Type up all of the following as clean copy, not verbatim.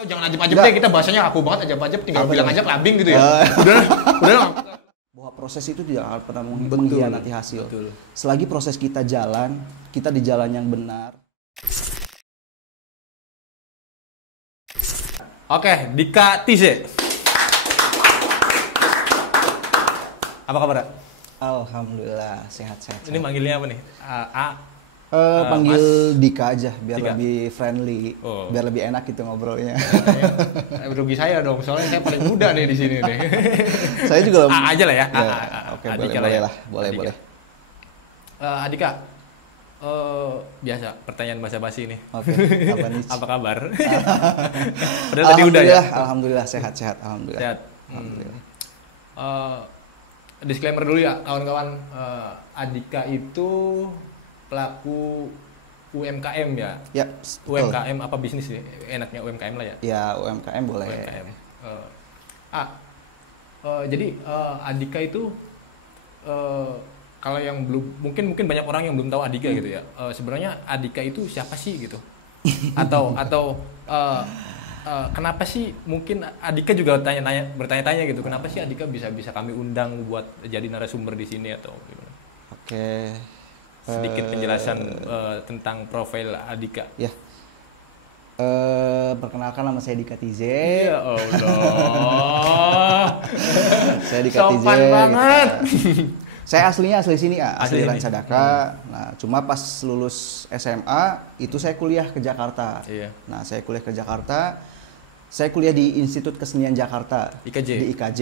Atau jangan ajeb-ajeb deh, kita bahasanya aku banget ajeb-ajeb, tinggal bilang aja clubbing gitu ya. Udah. Bahwa proses itu tidak akan pernah mengkhianati hasil. Betul. Selagi proses kita jalan, kita di jalan yang benar. Oke, Dika Tize. Apa kabar? Alhamdulillah sehat-sehat. Ini manggilnya apa nih? Panggil Dika aja biar Dika. lebih friendly, biar lebih enak gitu ngobrolnya. Rugi saya dong, soalnya saya paling muda nih di sini nih. Saya juga aja lah ya. Oke, Adika boleh ya. lah, boleh. Adika, biasa pertanyaan basa-basi nih. Oke, apa nih? Apa kabar? Padahal tadi udah ya. Alhamdulillah sehat-sehat, alhamdulillah. Sehat. Alhamdulillah. Disclaimer dulu ya kawan-kawan, Adika itu pelaku UMKM ya. Ya, betul. UMKM apa bisnis nih? Enaknya UMKM lah ya. Ya, UMKM boleh. UMKM. Jadi Adika itu kalau yang belum mungkin banyak orang yang belum tahu Adika gitu ya. Sebenarnya Adika itu siapa sih gitu? Atau kenapa sih mungkin Adika juga bertanya-tanya gitu. Kenapa sih Adika bisa kami undang buat jadi narasumber di sini atau gimana? Oke. Sedikit penjelasan tentang profil Adika. Ya. Perkenalkan nama saya Dika Tize. Ya Allah. Saya Dika Tize. Sopan banget. Saya asli sini, asli Asli Rancadaka. Nah, cuma pas lulus SMA itu saya kuliah ke Jakarta. Iya. Nah, saya kuliah ke Jakarta. Saya kuliah di Institut Kesenian Jakarta. IKJ. Di IKJ.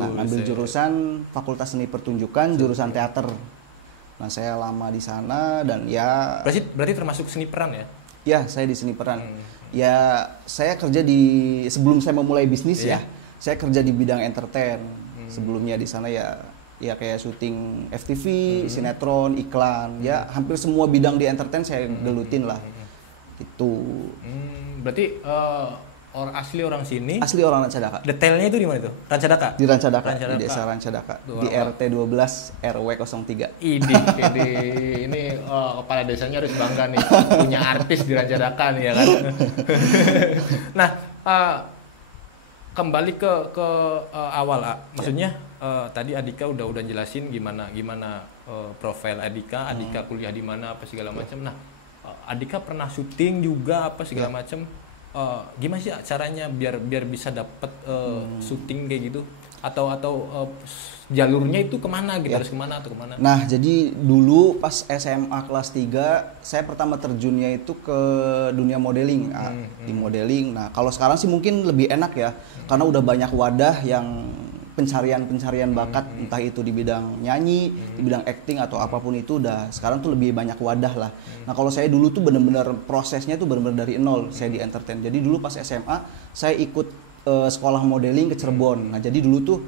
Nah, ngambil jurusan Fakultas Seni Pertunjukan, jurusan teater. Nah, saya lama di sana dan ya. Berarti termasuk seni peran ya? Ya, saya di seni peran. Ya, saya kerja sebelum saya memulai bisnis ya. Saya kerja di bidang entertain. Sebelumnya di sana ya kayak syuting FTV, sinetron, iklan. Ya, hampir semua bidang di entertain saya gelutin lah. Gitu. Berarti asli orang sini. Asli orang Rancadaka. Detailnya itu di mana itu? Rancadaka. Di Rancadaka, di desa Rancadaka, di RT 12 RW 03. Ini kepala desanya harus bangga nih punya artis di Rancadaka nih ya kan. Nah, kembali ke awal, maksudnya tadi Adika udah jelasin gimana profil Adika kuliah di mana apa segala macam. Nah, Adika pernah syuting juga apa segala macam. Gimana sih caranya biar bisa dapet syuting kayak gitu atau jalurnya itu kemana gitu, harus kemana atau kemana? Nah, jadi dulu pas SMA kelas 3 saya pertama terjunnya itu ke dunia modeling, di modeling. Nah, kalau sekarang sih mungkin lebih enak ya karena udah banyak wadah yang pencarian bakat, entah itu di bidang nyanyi, di bidang acting atau apapun itu udah sekarang tuh lebih banyak wadah lah. Nah, kalau saya dulu tuh bener-bener prosesnya tuh bener-bener dari nol saya di entertain. Jadi dulu pas SMA saya ikut sekolah modeling ke Cirebon. Nah, jadi dulu tuh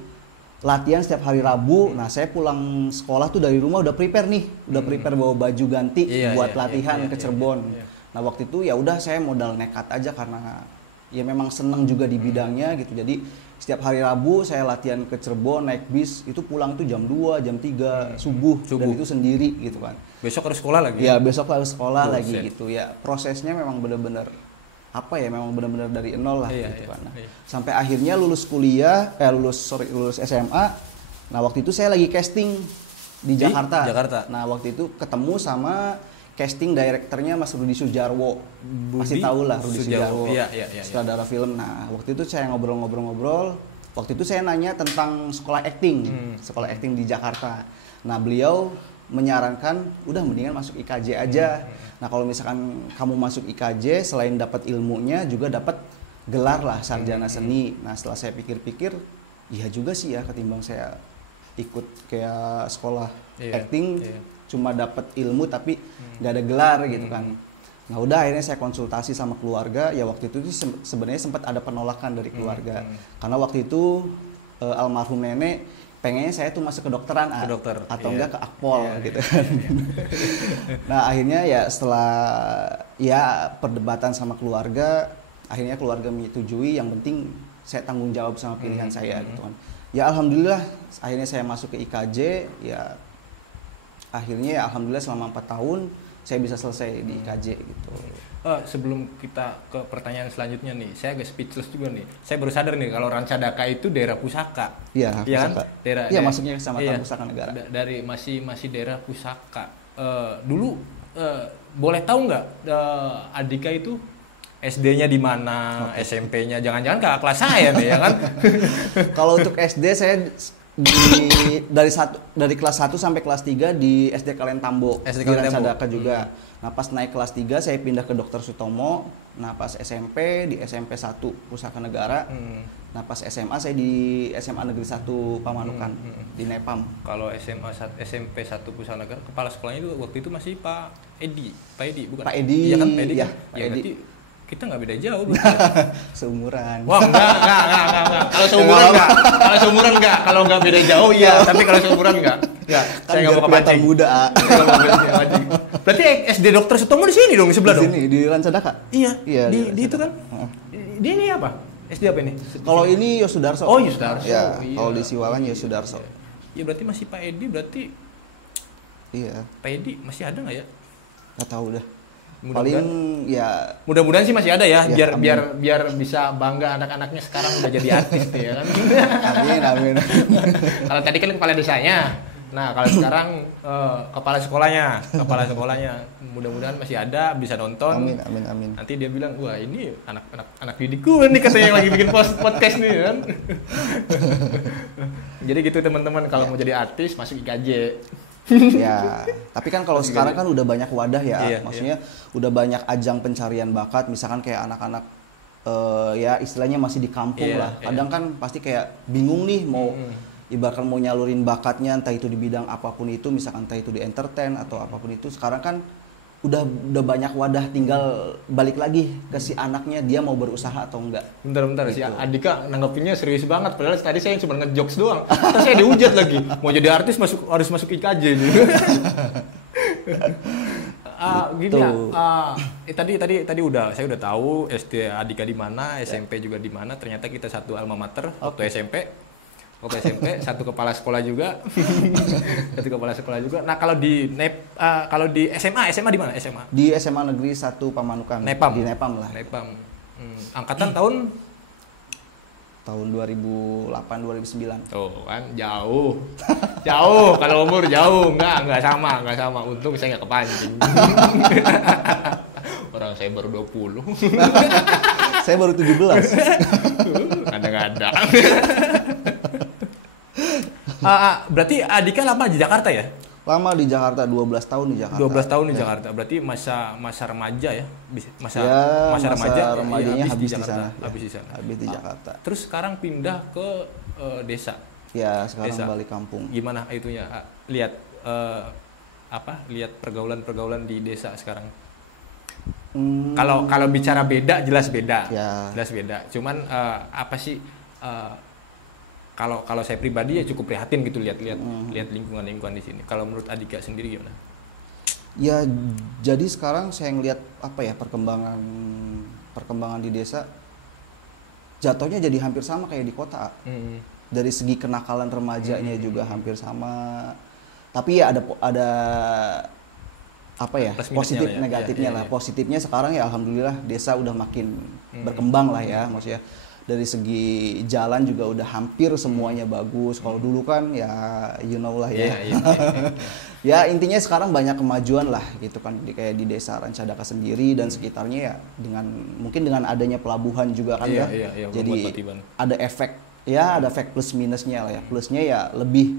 latihan setiap hari Rabu. Nah, saya pulang sekolah tuh dari rumah udah prepare bawa baju ganti buat latihan ke Cirebon. Nah, waktu itu ya udah saya modal nekat aja karena ya memang seneng juga di bidangnya gitu. Jadi setiap hari Rabu saya latihan ke Cirebon naik bis, itu pulang tuh jam 2, jam 3 subuh dan itu sendiri gitu kan. Besok harus sekolah lagi. Ya, besok harus sekolah lagi gitu ya. Prosesnya memang benar-benar memang benar-benar dari nol lah gitu kan. Nah, sampai akhirnya lulus SMA. Nah, waktu itu saya lagi casting di Jakarta. Nah, waktu itu ketemu sama casting direkturnya Mas Rudi Sujarwo. Masih tahu lah Rudi Sujarwo. Sutradara film. Nah, waktu itu saya ngobrol-ngobrol. Waktu itu saya nanya tentang sekolah acting di Jakarta. Nah, beliau menyarankan udah mendingan masuk IKJ aja. Nah, kalau misalkan kamu masuk IKJ selain dapat ilmunya juga dapat gelar lah sarjana seni. Nah, setelah saya pikir-pikir, iya juga sih ya ketimbang saya ikut kayak sekolah acting cuma dapat ilmu tapi nggak ada gelar gitu kan. Nah, udah akhirnya saya konsultasi sama keluarga. Ya waktu itu sebenarnya sempat ada penolakan dari keluarga. Karena waktu itu almarhum nenek pengennya saya tuh masuk ke kedokteran atau enggak ke akpol gitu kan. Nah, akhirnya ya setelah perdebatan sama keluarga, akhirnya keluarga menyetujui, yang penting saya tanggung jawab sama pilihan saya gitu kan. Ya alhamdulillah akhirnya saya masuk ke IKJ, ya akhirnya ya alhamdulillah selama 4 tahun saya bisa selesai di IKJ gitu. sebelum kita ke pertanyaan selanjutnya nih, saya agak speechless juga nih. Saya baru sadar nih kalau Rancadaka itu daerah pusaka. Iya, ya pusaka. Kan? Daerah, masuknya Kecamatan Pusaka Negara. Dari masih daerah pusaka. Dulu boleh tahu nggak Andika itu SD-nya di mana, SMP-nya? Jangan-jangan kakak kelas saya nih ya kan? Kalau untuk SD saya dari kelas 1 sampai kelas 3 di SD Kalen Tambo, di Rancadaka juga. Nah pas naik kelas 3 saya pindah ke Dr. Sutomo. Nah pas SMP di SMP 1 Pusaka Negara. Nah pas SMA saya di SMA Negeri 1 Pamanukan di Nepam. Kalau SMP 1 Pusaka Negara, kepala sekolahnya itu waktu itu masih Pak Edi bukan? Pak Edi. Iya kan Pak Edi. Ya, Pak Edi. Berarti kita nggak beda jauh. Seumuran. Wah, enggak. Kalau seumuran enggak. Kalau nggak beda jauh iya, tapi kalau seumuran enggak. Ya, kan saya nggak mau kepancing. Muda. Berarti SD Dr. Sutomo di sini dong, di sebelah dong. Di sini, di Rancadaka. Iya. Di itu kan. Dia ini apa? SD apa ini? Kalau ini Yosudarso. Oh, Yosudarso. Ya, iya. Kalau di Siwalan Yosudarso. Iya, berarti masih Pak Edi, berarti. Iya. Pak Edi masih ada nggak ya? Nggak tahu dah. Mudah-mudahan sih masih ada ya, biar bisa bangga anak-anaknya sekarang udah jadi artis tuh ya kan. Amin. Kalau tadi kan kepala desanya, nah kalau sekarang kepala sekolahnya mudah-mudahan masih ada, bisa nonton. Amin. Nanti dia bilang, wah ini anak didikku nih katanya yang lagi bikin podcast nih kan. Jadi gitu teman-teman, kalau mau jadi artis masuk IKJ. Ya, tapi kan kalau sekarang kan udah banyak wadah ya, maksudnya udah banyak ajang pencarian bakat, misalkan kayak anak-anak ya istilahnya masih di kampung lah. Kadang kan pasti kayak bingung nih mau ibaratkan mau nyalurin bakatnya entah itu di bidang apapun itu, misalkan entah itu di entertain atau apapun itu. Sekarang kan udah banyak wadah, tinggal balik lagi ke si anaknya dia mau berusaha atau enggak. Bentar gitu. Si Andika nanggapinnya serius banget, padahal tadi saya cuma ngejokes doang. Terus saya dihujat lagi, mau jadi artis harus masuk IKJ gitu. Gini ya, tadi saya udah tahu SD Andika di mana, SMP juga di mana. Ternyata kita satu alma mater waktu SMP. Satu kepala sekolah juga. Nah, kalau di SMA di mana? SMA. Di SMA Negeri 1 Pamanukan. Nepam. Di Nepam lah. Nepam. Angkatan tahun 2008 2009. Tuh kan jauh. Jauh kalau umur jauh. Enggak sama. Untung saya enggak kepancing. Orang saya baru 20. Saya baru 17. Kadang-kadang. Berarti Andika lama di Jakarta ya? Lama di Jakarta, 12 tahun di Jakarta. 12 tahun di Jakarta. Berarti masa remaja ya? Masa remajanya habis di sana. Habis di Jakarta. Terus sekarang pindah ke desa. Ya, sekarang balik kampung. Gimana itunya? Lihat lihat pergaulan di desa sekarang. Kalau bicara beda jelas beda. Ya. Jelas beda. Cuman apa sih kalau saya pribadi ya cukup prihatin gitu lihat lingkungan di sini. Kalau menurut Andika sendiri gimana? Ya jadi sekarang saya ngelihat perkembangan di desa jatuhnya jadi hampir sama kayak di kota. Dari segi kenakalan remajanya juga hampir sama. Tapi ya ada positif negatifnya lah. Positifnya sekarang ya alhamdulillah desa udah makin berkembang lah ya, maksudnya dari segi jalan juga udah hampir semuanya bagus. Kalau dulu kan ya you know lah ya. Ya intinya sekarang banyak kemajuan lah gitu kan, kayak di desa Rancadaka sendiri dan sekitarnya ya mungkin dengan adanya pelabuhan juga kan jadi ada efek plus minusnya lah ya. Plusnya ya lebih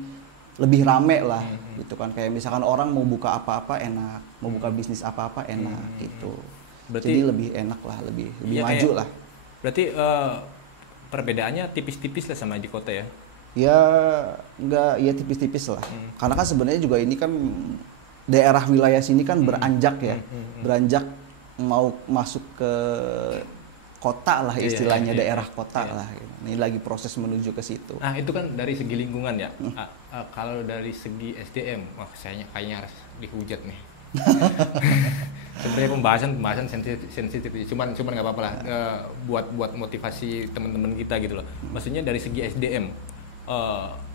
rame lah gitu kan, kayak misalkan orang mau buka apa-apa enak, mau buka bisnis apa-apa enak gitu. Jadi lebih enak lah, lebih maju lah. Berarti perbedaannya tipis-tipis lah sama di kota ya? Ya enggak, ya tipis-tipis lah. Karena kan sebenarnya juga ini kan daerah wilayah sini kan beranjak ya. Beranjak mau masuk ke kota lah istilahnya, daerah kota lah. Ini lagi proses menuju ke situ. Nah itu kan dari segi lingkungan ya. Kalau dari segi SDM, kayaknya harus dihujat nih. Sebenarnya pembahasan sensitif, cuman nggak apa-apa lah, buat motivasi teman-teman kita gitu loh. Maksudnya dari segi SDM,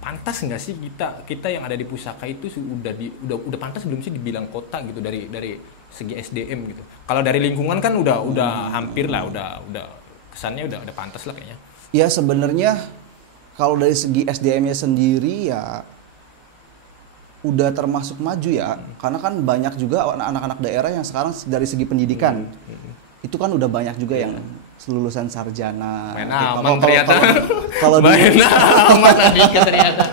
pantas nggak sih kita yang ada di pusaka itu udah pantas belum sih dibilang kota gitu, dari segi SDM gitu. Kalau dari lingkungan kan udah hampir lah, udah kesannya udah pantas lah kayaknya. Ya sebenarnya kalau dari segi SDM-nya sendiri ya udah termasuk maju ya, karena kan banyak juga anak-anak daerah yang sekarang dari segi pendidikan itu kan udah banyak juga yang lulusan sarjana. Main aman ternyata. Kalau main aman Andika ternyata.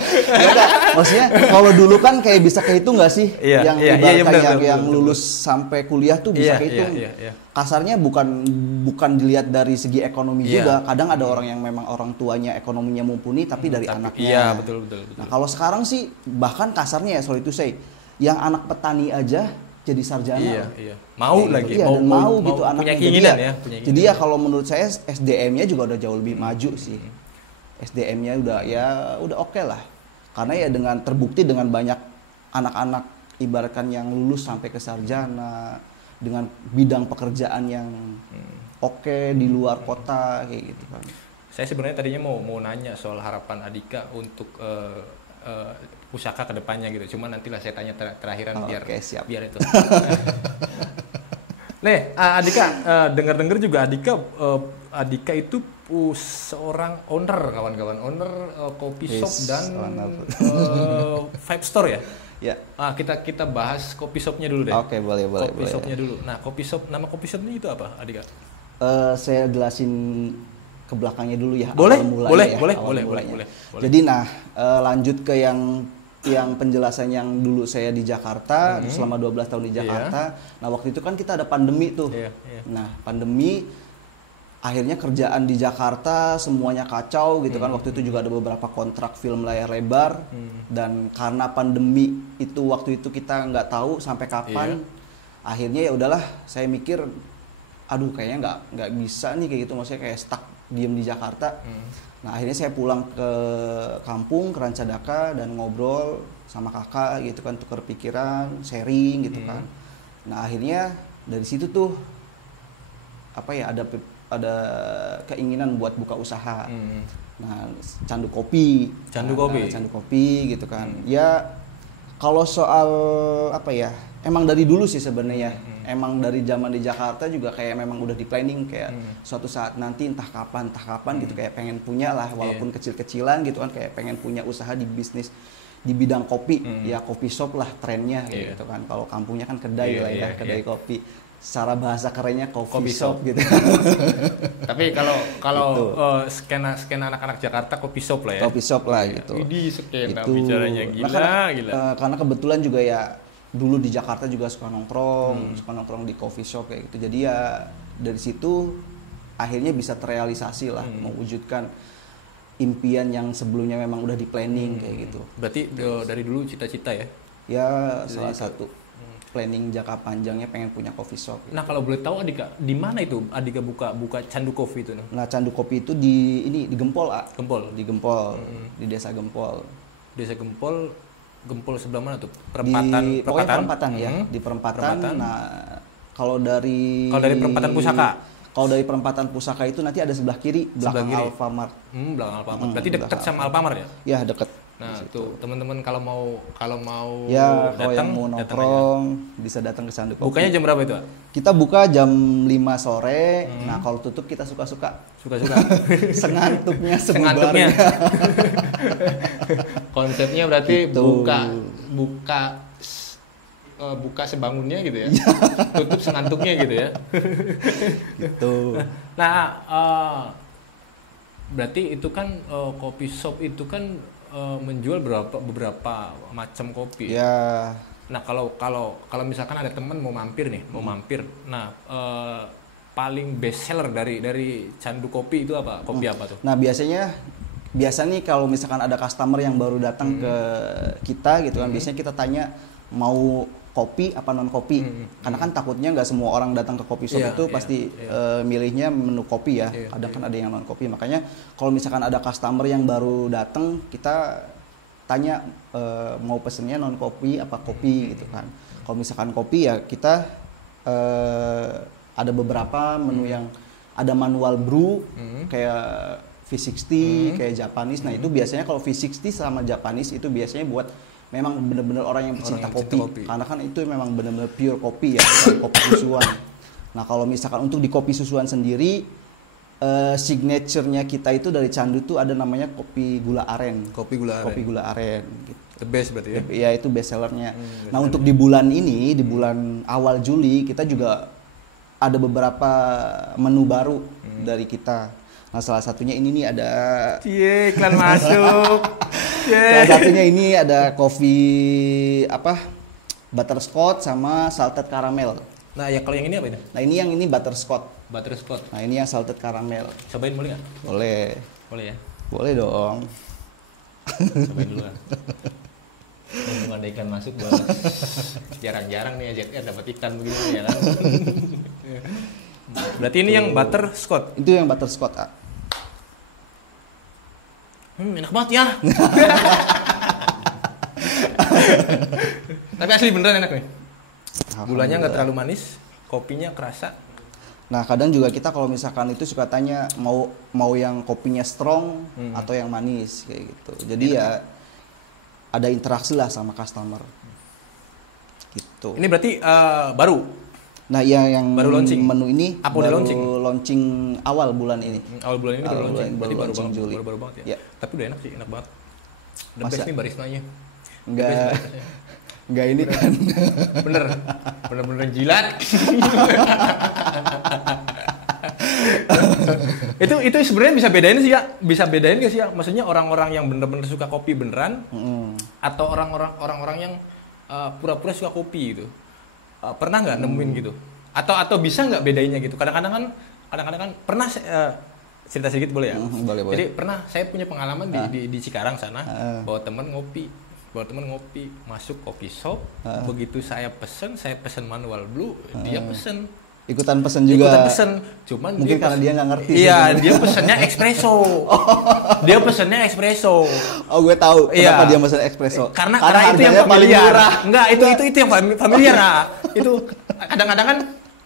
Maksudnya kalau dulu kan kayak bisa kehitung nggak sih? Yang ibaratnya yang lulus sampai kuliah tuh bisa kehitung. Kasarnya bukan dilihat dari segi ekonomi juga. Kadang ada orang yang memang orang tuanya ekonominya mumpuni tapi dari anaknya. Iya, betul. Nah, kalau sekarang sih bahkan kasarnya ya sorry to say, yang anak petani aja jadi sarjana. Iya. Mau lagi. Iya, mau gitu anaknya. Punya keinginan ya. Jadi ya kalau menurut saya SDM-nya juga udah jauh lebih maju sih. SDM-nya udah oke lah. Karena ya dengan terbukti dengan banyak anak-anak ibaratkan yang lulus sampai ke sarjana dengan bidang pekerjaan yang oke di luar kota kayak gitu kan. Saya sebenarnya tadinya mau nanya soal harapan Andika untuk pusaka kedepannya gitu. Cuma nantilah saya tanya terakhiran biar itu. Nih, Andika, dengar-dengar juga Andika itu seorang owner, kawan-kawan, coffee shop dan vape store ya. Ya. Kita bahas coffee shopnya dulu deh. Oke, boleh. Coffee shopnya dulu. Nah, nama coffee shopnya itu apa, Andika? Saya jelasin ke belakangnya dulu ya. Boleh. Jadi lanjut ke yang penjelasan yang dulu saya di Jakarta selama 12 tahun di Jakarta. Nah, waktu itu kan kita ada pandemi tuh. Nah, pandemi akhirnya kerjaan di Jakarta semuanya kacau gitu kan. Waktu itu juga ada beberapa kontrak film layar lebar dan karena pandemi itu waktu itu kita nggak tahu sampai kapan. Akhirnya ya udahlah, saya mikir aduh kayaknya nggak bisa nih kayak gitu, maksudnya kayak stuck diem di Jakarta. Nah, akhirnya saya pulang ke kampung, ke Rancadaka dan ngobrol sama kakak gitu kan, tukar pikiran, sharing gitu kan. Nah, akhirnya dari situ tuh ada keinginan buat buka usaha. Nah, Candu Kopi gitu kan. Ya kalau soal emang dari dulu sih sebenarnya. Emang dari zaman di Jakarta juga kayak memang udah di planning kayak suatu saat nanti entah kapan gitu kayak pengen punya lah walaupun kecil-kecilan gitu kan, kayak pengen punya usaha di bisnis di bidang kopi. Ya coffee shop lah trennya gitu kan. Kalau kampungnya kan kedai kedai kopi. Secara bahasa kerennya coffee shop gitu. Tapi kalau skena anak-anak Jakarta coffee shop lah ya. Coffee shop lah gitu. Ini skena bicaranya gila. Karena kebetulan juga ya dulu di Jakarta juga suka nongkrong di coffee shop kayak gitu. Jadi ya dari situ akhirnya bisa terrealisasi lah, mewujudkan impian yang sebelumnya memang udah di planning kayak gitu. Berarti dari dulu cita-cita ya? Ya salah satu planning jangka panjangnya pengen punya coffee shop. Nah, kalau boleh tahu Andika, di mana itu Andika buka Candu Coffee itu? Nah, Candu Kopi itu di Gempol, Gempol. Di Gempol, di Desa Gempol. Desa Gempol sebelah mana tuh? Perempatan ya, di perempatan. Nah, kalau dari perempatan Pusaka. Kalau dari perempatan Pusaka itu nanti ada sebelah kiri, belakang Alfamart. Belakang Alfamart. Berarti dekat sama Alfamart ya? Ya, dekat. Nah, tuh teman-teman kalau mau ya, kalau yang mau nongkrong bisa datang ke Candu Kopi. Bukanya jam berapa itu? Kita buka jam 5 sore. Nah, kalau tutup kita suka-suka. Sengantuknya. Konsepnya berarti gitu. buka sebangunnya gitu ya. Tutup sengantuknya gitu ya. Gitu. Nah, berarti itu kan coffee shop itu kan menjual beberapa macam kopi. Ya. Nah, kalau misalkan ada teman mau mampir. Nah, paling best seller dari Candu Kopi itu apa? Kopi apa tuh? Nah, biasa nih kalau misalkan ada customer yang baru datang ke kita gitu kan, biasanya kita tanya mau kopi apa non kopi. Karena kan takutnya nggak semua orang datang ke kopi shop itu pasti milihnya menu kopi ya. Kadang kan ada yang non kopi. Makanya kalau misalkan ada customer yang baru datang, kita tanya mau pesennya non kopi apa kopi gitu kan. Kalau misalkan kopi ya kita ada beberapa menu yang ada manual brew kayak V60 kayak Japanese. Nah, itu biasanya kalau V60 sama Japanese itu biasanya buat memang benar-benar orang yang pecinta kopi. Karena kan itu memang benar-benar pure kopi ya, bukan kopi susuan. Nah kalau misalkan untuk di kopi susuan sendiri, signature-nya kita itu dari Candu tuh ada namanya kopi gula aren. Kopi gula aren. Gitu. The best berarti ya? Ya itu best sellernya. Nah untuk di bulan ini, di bulan awal Juli kita juga ada beberapa menu baru dari kita. Nah salah satunya ini nih ada. Iklan masuk. Salah satunya ini ada kopi butterscotch sama salted caramel. Nah ya kalau yang ini apa ini? Nah ini yang ini butterscotch. Butterscotch. Nah ini yang salted caramel. Cobain boleh nggak? Boleh. Boleh ya? Boleh dong. Cobain dulu lah. Mumpung ada ikan masuk, bos. Jarang-jarang nih ZR dapat ikan begini ya kan. Berarti ini yang butterscotch. Itu yang butterscotch. Enak banget ya. Tapi asli beneran enak nih. Gulanya nggak terlalu manis, kopinya kerasa. Nah kadang juga kita kalau misalkan itu suka tanya mau yang kopinya strong atau yang manis kayak gitu. Jadi ya ada interaksi lah sama customer. Gitu. Ini berarti baru. Nah yang baru launching. Menu ini apa baru launching awal bulan ini. Awal bulan ini baru launching. Baru launching Juli. Baru banget ya. Tapi udah enak sih, enak banget. The best nih baristanya. Enggak ini kan. Bener jilat. itu sebenarnya bisa bedain sih ya, gak sih ya? Maksudnya orang-orang yang bener-bener suka kopi beneran, atau orang-orang yang pura-pura suka kopi gitu. Pernah nggak nemuin gitu? Atau bisa nggak bedainnya gitu? Kadang-kadang kan pernah cerita sedikit boleh ya? Boleh. Jadi pernah saya punya pengalaman di Cikarang sana, bawa temen ngopi masuk kopi shop. Begitu saya pesen manual blue, dia pesen ikutan pesen juga. Cuman mungkin karena dia nggak ngerti. Iya, dia pesennya espresso. Oh, gue tahu kenapa dia pesen espresso. Karena itu yang familiar. Enggak, itu yang familiar. Itu kadang-kadang kan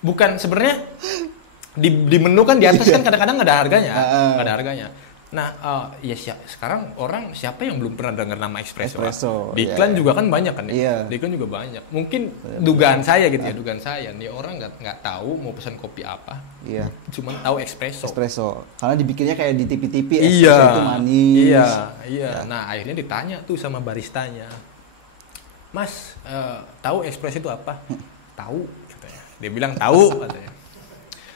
bukan sebenarnya di menu kan di atas kan kadang-kadang nggak ada harganya. Nah, sekarang orang siapa yang belum pernah dengar nama espresso? Di iklan juga kan banyak kan ya? Di iklan juga banyak. Mungkin dugaan saya gitu ya, nih orang nggak tahu mau pesan kopi apa. Iya. Cuman tahu espresso. Karena dibikinnya kayak di TV-TV, espresso itu manis. Iya. Nah, akhirnya ditanya tuh sama baristanya. Mas, tahu espresso itu apa? Tahu katanya. Dia bilang tahu katanya.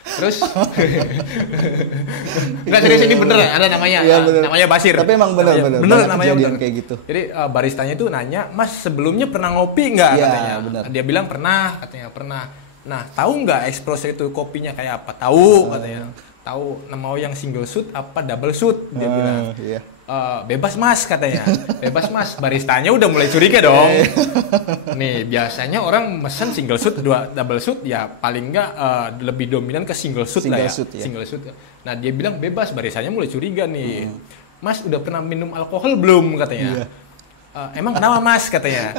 Terus nggak serius ini bener ada namanya namanya Basir. Tapi emang bener namanya bener kayak gitu. Jadi baristanya itu nanya, Mas sebelumnya pernah ngopi nggak katanya. Bener. Dia bilang pernah. Nah tahu nggak espresso itu kopinya kayak apa? Tahu katanya. Tahu mau yang single shoot apa double shoot? Dia bilang. Bebas mas katanya. Bebas mas. Baristanya udah mulai curiga dong. Nih biasanya orang mesen single shoot, double shoot ya paling nggak lebih dominan ke single shoot lah ya. Single shoot. Nah dia bilang bebas. Baristanya mulai curiga nih. Mas udah pernah minum alkohol belum katanya. Emang kenapa mas katanya.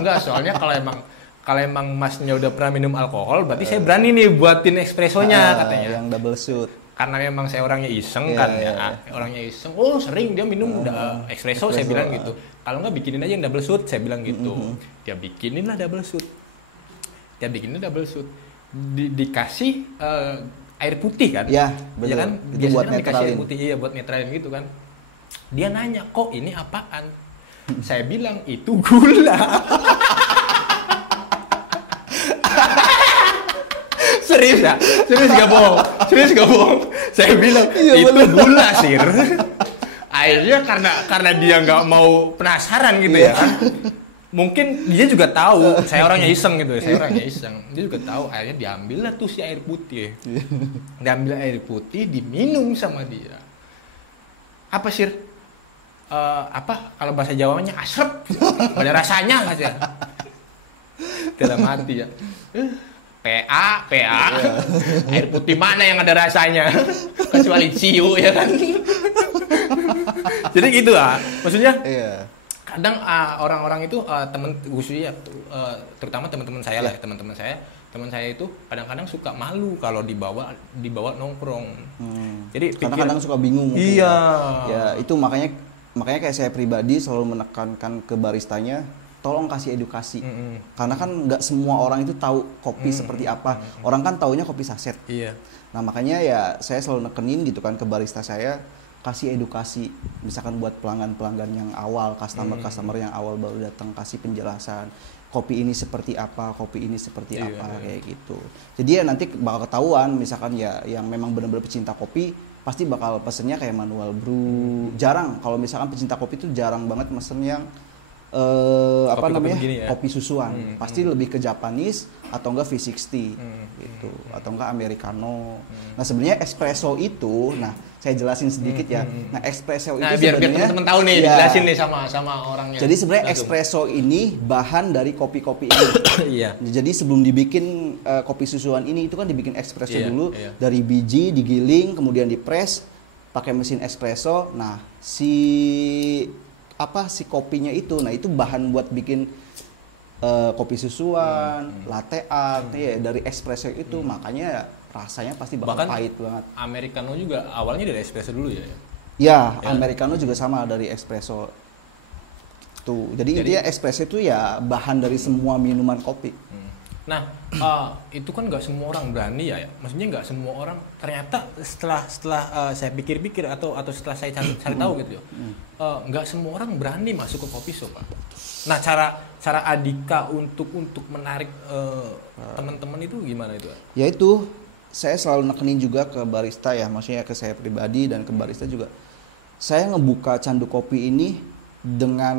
Enggak, soalnya kalau emang masnya udah pernah minum alkohol berarti saya berani nih buatin espressonya katanya. Yang double shoot. Karena memang saya orangnya iseng orangnya iseng. Oh sering dia minum espresso saya bilang gitu. Kalau nggak bikinin aja yang double shoot saya bilang gitu. Dia bikinin lah double shoot. Dikasih air putih kan? Iya betul. Kan? Itu buat kan dikasih air netralin. putih buat netralin gitu kan. Dia nanya kok ini apaan? Saya bilang itu gula. Serius gak bohong. Saya bilang itu gula sir. Akhirnya karena dia nggak mau penasaran gitu ya kan. Mungkin dia juga tahu saya orangnya iseng gitu. Dia juga tahu. Akhirnya diambil lah tuh si air putih. Diambil air putih diminum sama dia. Apa sir? Kalau bahasa Jawanya asrep. Ada rasanya nggak sih? Dalam hati ya. PA, air putih mana yang ada rasanya? Kecuali ciu ya kan. Jadi gitu maksudnya. Kadang orang-orang itu teman khususnya terutama teman-teman saya lah, teman saya itu kadang-kadang suka malu kalau dibawa nongkrong. Jadi kadang-kadang suka bingung. Iya. Ya itu makanya makanya kayak saya pribadi selalu menekankan ke baristanya, tolong kasih edukasi. Karena kan nggak semua orang itu tahu kopi seperti apa. Orang kan taunya kopi saset. Iya. Nah makanya ya saya selalu nekenin gitu kan ke barista saya, kasih edukasi. Misalkan buat pelanggan-pelanggan yang awal, customer yang awal baru datang, kasih penjelasan. Kopi ini seperti apa, kopi ini seperti apa, kayak gitu. Jadi ya nanti bakal ketahuan, misalkan ya yang memang benar-benar pecinta kopi, pasti bakal pesennya kayak manual brew. Jarang, kalau misalkan pecinta kopi itu jarang banget mesen yang kopi susuan. Pasti lebih ke Japanese atau enggak V60 gitu, atau enggak americano. Nah sebenarnya espresso itu, nah saya jelasin sedikit ya. Nah espresso itu biar teman-teman tahu nih, dijelasin nih sama orangnya. Jadi sebenarnya espresso ini bahan dari kopi-kopi ini. Iya. Jadi sebelum dibikin kopi susuan ini itu kan dibikin espresso dulu, dari biji digiling, kemudian dipres pakai mesin espresso. Nah si kopinya itu, nah itu bahan buat bikin kopi susuan, latte art, ya dari espresso itu, makanya rasanya pasti bakal pahit banget. Americano juga awalnya dari espresso dulu ya? Ya, Americano juga sama dari espresso. Tuh, jadi intinya espresso itu ya bahan dari semua minuman kopi. Nah, itu kan nggak semua orang berani ya. Maksudnya nggak semua orang ternyata setelah saya pikir-pikir atau setelah saya cari tahu gitu ya, nggak semua orang berani masuk ke coffee shop, Pak. Nah, cara Adika untuk menarik teman-teman itu gimana itu? Ya itu, saya selalu nekenin juga ke barista ya, maksudnya ke saya pribadi dan ke barista juga. Saya ngebuka Candu Kopi ini dengan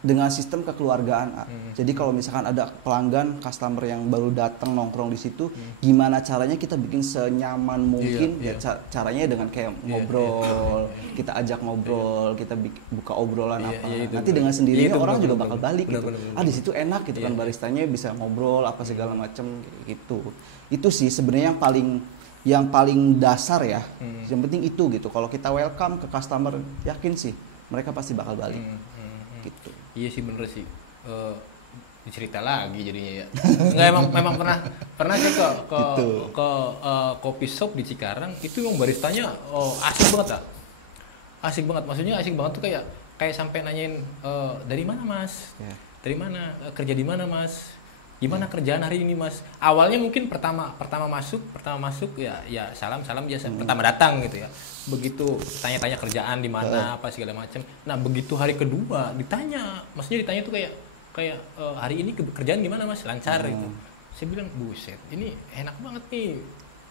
dengan sistem kekeluargaan. Jadi kalau misalkan ada pelanggan, customer yang baru datang nongkrong di situ, gimana caranya kita bikin senyaman mungkin? Caranya dengan kayak ngobrol, kita ajak ngobrol, kita buka obrolan nanti dengan sendirinya orang juga bakal balik gitu. Di situ enak gitu kan, baristanya bisa ngobrol apa segala macem gitu. Itu sih sebenarnya yang paling dasar ya. Yang penting itu gitu. Kalau kita welcome ke customer, yakin sih mereka pasti bakal balik. Gitu. Iya sih, bener sih. Cerita lagi jadinya ya. Nggak, memang pernah sih ke kopi shop di Cikarang, itu yang baristanya asik banget lah. Asik banget, maksudnya asik banget tuh kayak sampai nanyain dari mana Mas? Dari mana? Kerja di mana Mas? Gimana kerjaan hari ini Mas? Awalnya mungkin pertama masuk ya salam biasa. Pertama datang gitu ya. Begitu tanya-tanya kerjaan di mana apa segala macam. Nah, begitu hari kedua ditanya, maksudnya ditanya tuh kayak hari ini kerjaan gimana Mas? Lancar gitu. Saya bilang, buset, ini enak banget nih.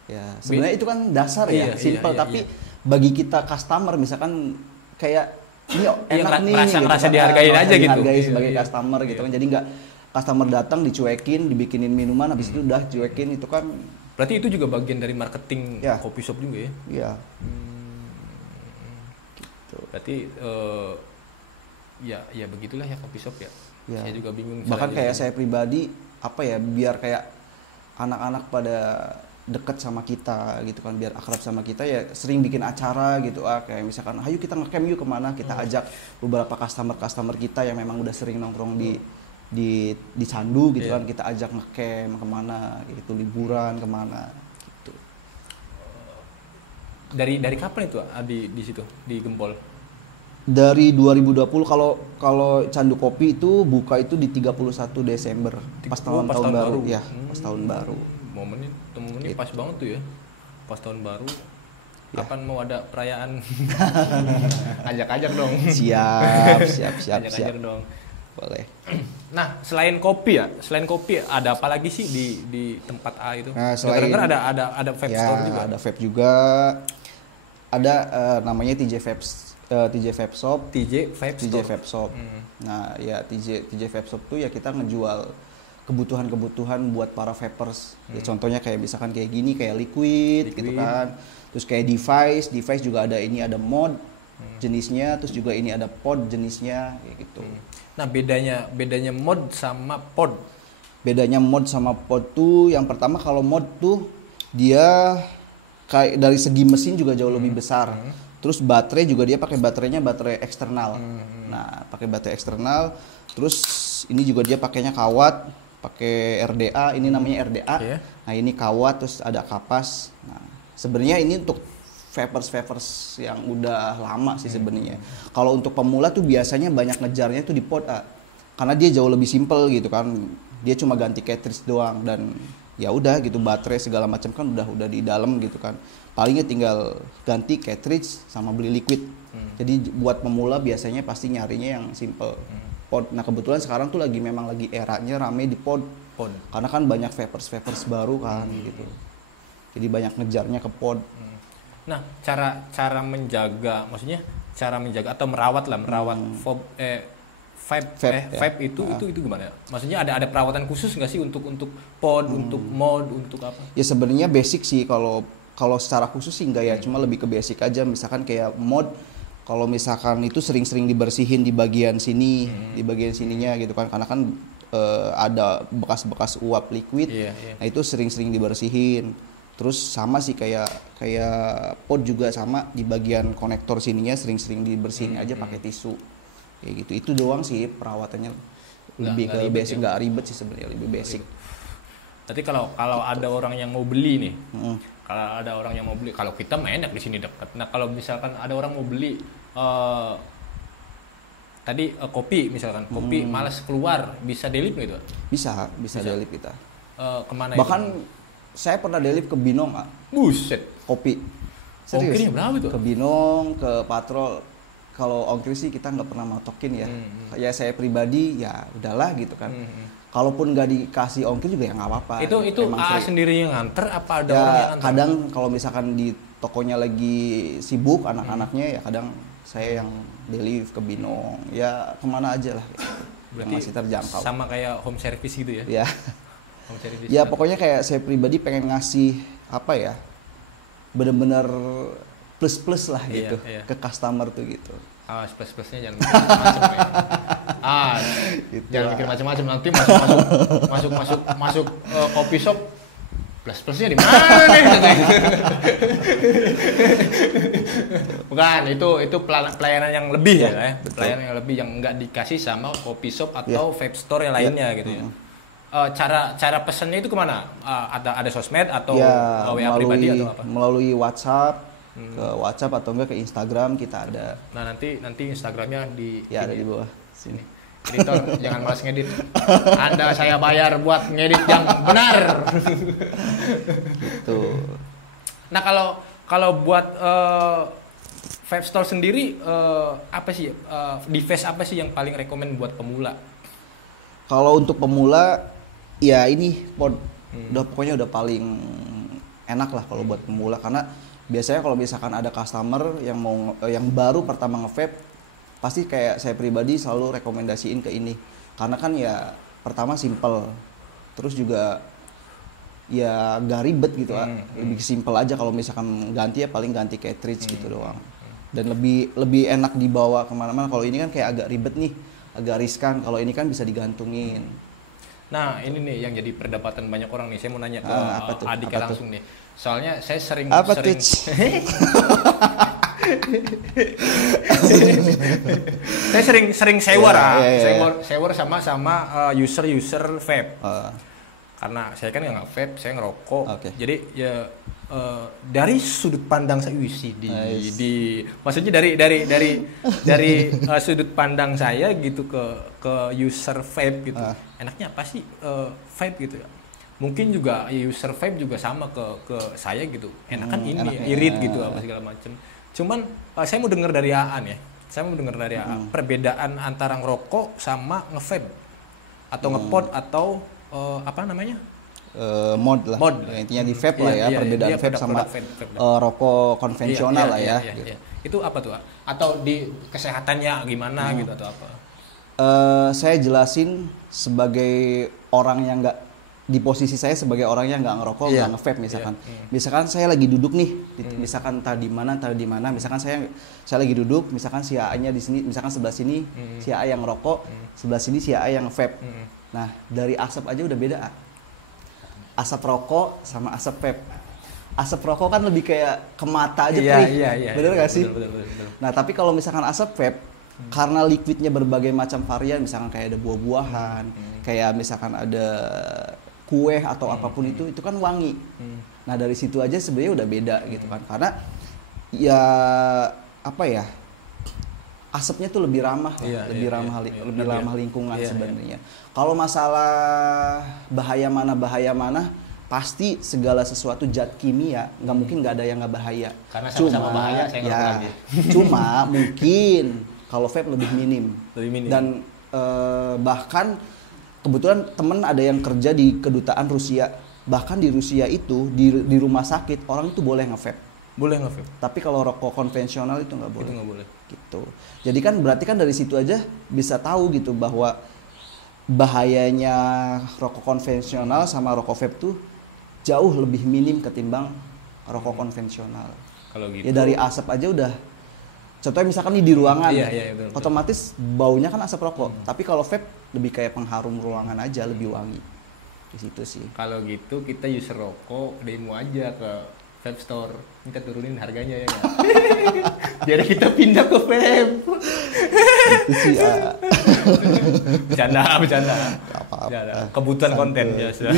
Ya, sebenarnya itu kan dasar ya, simple, tapi bagi kita customer misalkan kayak ini enak nih gitu, ngerasa dihargain aja gitu. Dihargai sebagai customer gitu kan. Jadi enggak customer datang dicuekin, dibikinin minuman habis itu udah cuekin, itu kan berarti itu juga bagian dari marketing coffee shop juga ya? Iya. Gitu. Berarti ya begitulah ya coffee shop ya. Saya juga bingung. Bahkan kayak saya pribadi biar kayak anak-anak pada deket sama kita gitu kan, biar akrab sama kita ya sering bikin acara gitu kayak misalkan ayo kita ngecamp yuk kemana, kita ajak beberapa customer kita yang memang udah sering nongkrong di Candu gitu kan, kita ajak ngecamp kemana gitu, liburan kemana gitu. Dari kapan itu di situ di Gempol? Dari 2020. Kalau Candu Kopi itu buka itu di 31 Desember pas tahun baru ya, pas tahun baru. Momennya gitu. Pas banget tuh ya, pas tahun baru. Kapan mau ada perayaan? Ajak dong. Siap. Ajak dong. Boleh. Nah, selain kopi ada apa lagi sih di tempat A itu? Nah, selain ada vape store juga. Ada vape juga. Ada namanya TJ Vape Shop. TJ Vape Shop. Nah, ya TJ Vape Shop tuh ya kita ngejual kebutuhan buat para vapers. Ya contohnya kayak misalkan kayak gini, kayak liquid gitu kan. Terus kayak device juga ada mod jenisnya, terus juga ini ada pod jenisnya kayak gitu. Nah, bedanya mod sama pod. Bedanya mod sama pod tuh yang pertama, kalau mod tuh dia kayak dari segi mesin juga jauh lebih besar. Terus baterai juga dia pakai baterai eksternal. Nah, pakai baterai eksternal. Terus ini juga dia pakainya kawat, pakai RDA, ini namanya RDA. Nah, ini kawat terus ada kapas. Nah, sebenarnya ini untuk vapers yang udah lama sih sebenarnya. Kalau untuk pemula tuh biasanya banyak ngejarnya tuh di pod, karena dia jauh lebih simple gitu kan. Dia cuma ganti cartridge doang dan ya udah gitu, baterai segala macam kan udah di dalam gitu kan. Palingnya tinggal ganti cartridge sama beli liquid. Jadi buat pemula biasanya pasti nyarinya yang simple. Pod. Nah kebetulan sekarang tuh memang lagi eranya rame di pod. Karena kan banyak vapers baru kan gitu. Jadi banyak ngejarnya ke pod. Nah, cara menjaga, maksudnya cara menjaga atau merawat vape itu gimana? Maksudnya ada perawatan khusus nggak sih untuk pod, untuk mod, untuk apa? Ya sebenarnya basic sih, kalau secara khusus sih enggak ya, cuma lebih ke basic aja. Misalkan kayak mod, kalau misalkan itu sering-sering dibersihin di bagian sini, di bagian sininya gitu kan, karena kan ada bekas-bekas uap liquid. Nah itu sering-sering dibersihin. Terus sama sih kayak pod juga sama, di bagian konektor sininya sering-sering dibersihin aja pakai tisu. Kayak gitu. Itu doang sih perawatannya. Lebih ke basic, nggak ribet sih sebenarnya, lebih basic. Tapi kalau ada orang yang mau beli nih, kalau kita enak di sini dekat. Nah kalau misalkan ada orang mau beli kopi misalkan, kopi malas keluar, bisa delip gitu? Bisa delip kita. Kemana bahkan itu? Saya pernah delip ke Binong, Buset. Kopi. Serius. Ongkirnya berapa itu? Ke Binong, ke Patrol. Kalau ongkir sih kita nggak pernah matokin ya. Ya saya pribadi ya udahlah gitu kan. Kalaupun nggak dikasih ongkir juga ya nggak apa-apa. Itu sendiri yang nganter apa ada orang yang nganter? Kadang kalau misalkan di tokonya lagi sibuk anak-anaknya ya kadang saya yang deliver ke Binong. Ya kemana aja lah. Berarti masih terjangkau. Sama kayak home service gitu ya? Ya. Ya pokoknya kayak saya pribadi pengen ngasih apa ya, bener-bener plus lah gitu ke customer tuh gitu. Plus-plusnya jangan mikir macam-macam ya. Gitu jangan mikir macam-macam, nanti masuk kopi shop, plus-plusnya di mana nih? Bukan, itu pelayanan yang lebih ya, pelayanan yang lebih yang nggak dikasih sama kopi shop atau vape store yang lainnya gitu ya. Cara pesannya itu kemana? Ada sosmed atau WA pribadi atau apa? Melalui WhatsApp, ke WhatsApp atau enggak ke Instagram kita ada. Nah nanti Instagramnya ada di bawah sini. Editor jangan malas ngedit. Anda saya bayar buat ngedit yang benar. Gitu. Nah kalau buat vape store sendiri apa sih device apa sih yang paling rekomen buat pemula? Kalau untuk pemula ya ini pod, pokoknya udah paling enak lah kalau buat pemula, karena biasanya kalau misalkan ada customer yang baru pertama nge-vape, pasti kayak saya pribadi selalu rekomendasiin ke ini, karena kan ya pertama simple, terus juga ya gak ribet gitu, lebih simple aja. Kalau misalkan ganti ya paling ganti cartridge gitu doang, dan lebih enak dibawa kemana-mana. Kalau ini kan kayak agak ribet nih, agak riskan. Kalau ini kan bisa digantungin. Nah ini nih yang jadi perdebatan banyak orang nih. Saya mau nanya ke Adika langsung nih. Soalnya saya sering saya sering sewa sama user vape. Karena saya kan nggak vape, saya ngerokok. Jadi ya dari sudut pandang saya maksudnya dari sudut pandang saya gitu ke user vape gitu. Enaknya apa sih vape gitu ya? Mungkin juga user vape juga sama ke saya gitu. Enakan irit gitu apa segala macam. Cuman saya mau dengar dari Aan ya. Perbedaan antara ngerokok sama nge-vape atau ngepod atau apa namanya? Mod lah. Intinya di vape lah ya, perbedaan vape sama rokok konvensional lah ya. Itu apa tuh? Atau di kesehatannya gimana gitu atau apa? Saya jelasin sebagai orang yang nggak, di posisi saya sebagai orang yang nggak ngerokok, nggak nge-vape misalkan. Misalkan saya lagi duduk nih, misalkan entah di mana, misalkan saya lagi duduk, misalkan si AA-nya di sini, misalkan sebelah sini si AA yang ngerokok, sebelah sini si AA yang nge-vape. Nah, dari asap aja udah beda. Asap rokok sama asap vape. Asap rokok kan lebih kayak ke mata aja, bener gak sih? Betul. Nah, tapi kalau misalkan asap vape, karena liquidnya berbagai macam varian, misalkan kayak ada buah-buahan, kayak misalkan ada kue atau apapun itu kan wangi. Nah dari situ aja sebenarnya udah beda gitu kan, karena Ya apa ya? Asapnya tuh lebih ramah, lebih ramah lingkungan sebenarnya. Kalau masalah bahaya mana, pasti segala sesuatu zat kimia nggak mungkin nggak ada yang nggak bahaya. Karena sama-sama bahaya, saya nggak lagi. Cuma mungkin kalau vape lebih minim. Dan bahkan kebetulan temen ada yang kerja di kedutaan Rusia. Bahkan di Rusia itu di rumah sakit orang itu boleh nge-vape. Tapi kalau rokok konvensional itu nggak boleh. Gitu. Jadi kan berarti kan dari situ aja bisa tahu gitu bahwa bahayanya rokok konvensional sama rokok vape tuh jauh lebih minim ketimbang rokok konvensional. Kalau gitu. Ya dari asap aja udah. Contohnya misalkan di ruangan, betul. Otomatis baunya kan asap rokok. Tapi kalau vape lebih kayak pengharum ruangan aja, lebih wangi. Di situ sih. Kalau gitu kita user rokok demo aja ke vape store, minta turunin harganya ya nggak? Jadi kita pindah ke vape. Itu sih bercanda. Apa-apa. Kebutuhan konten ya sudah.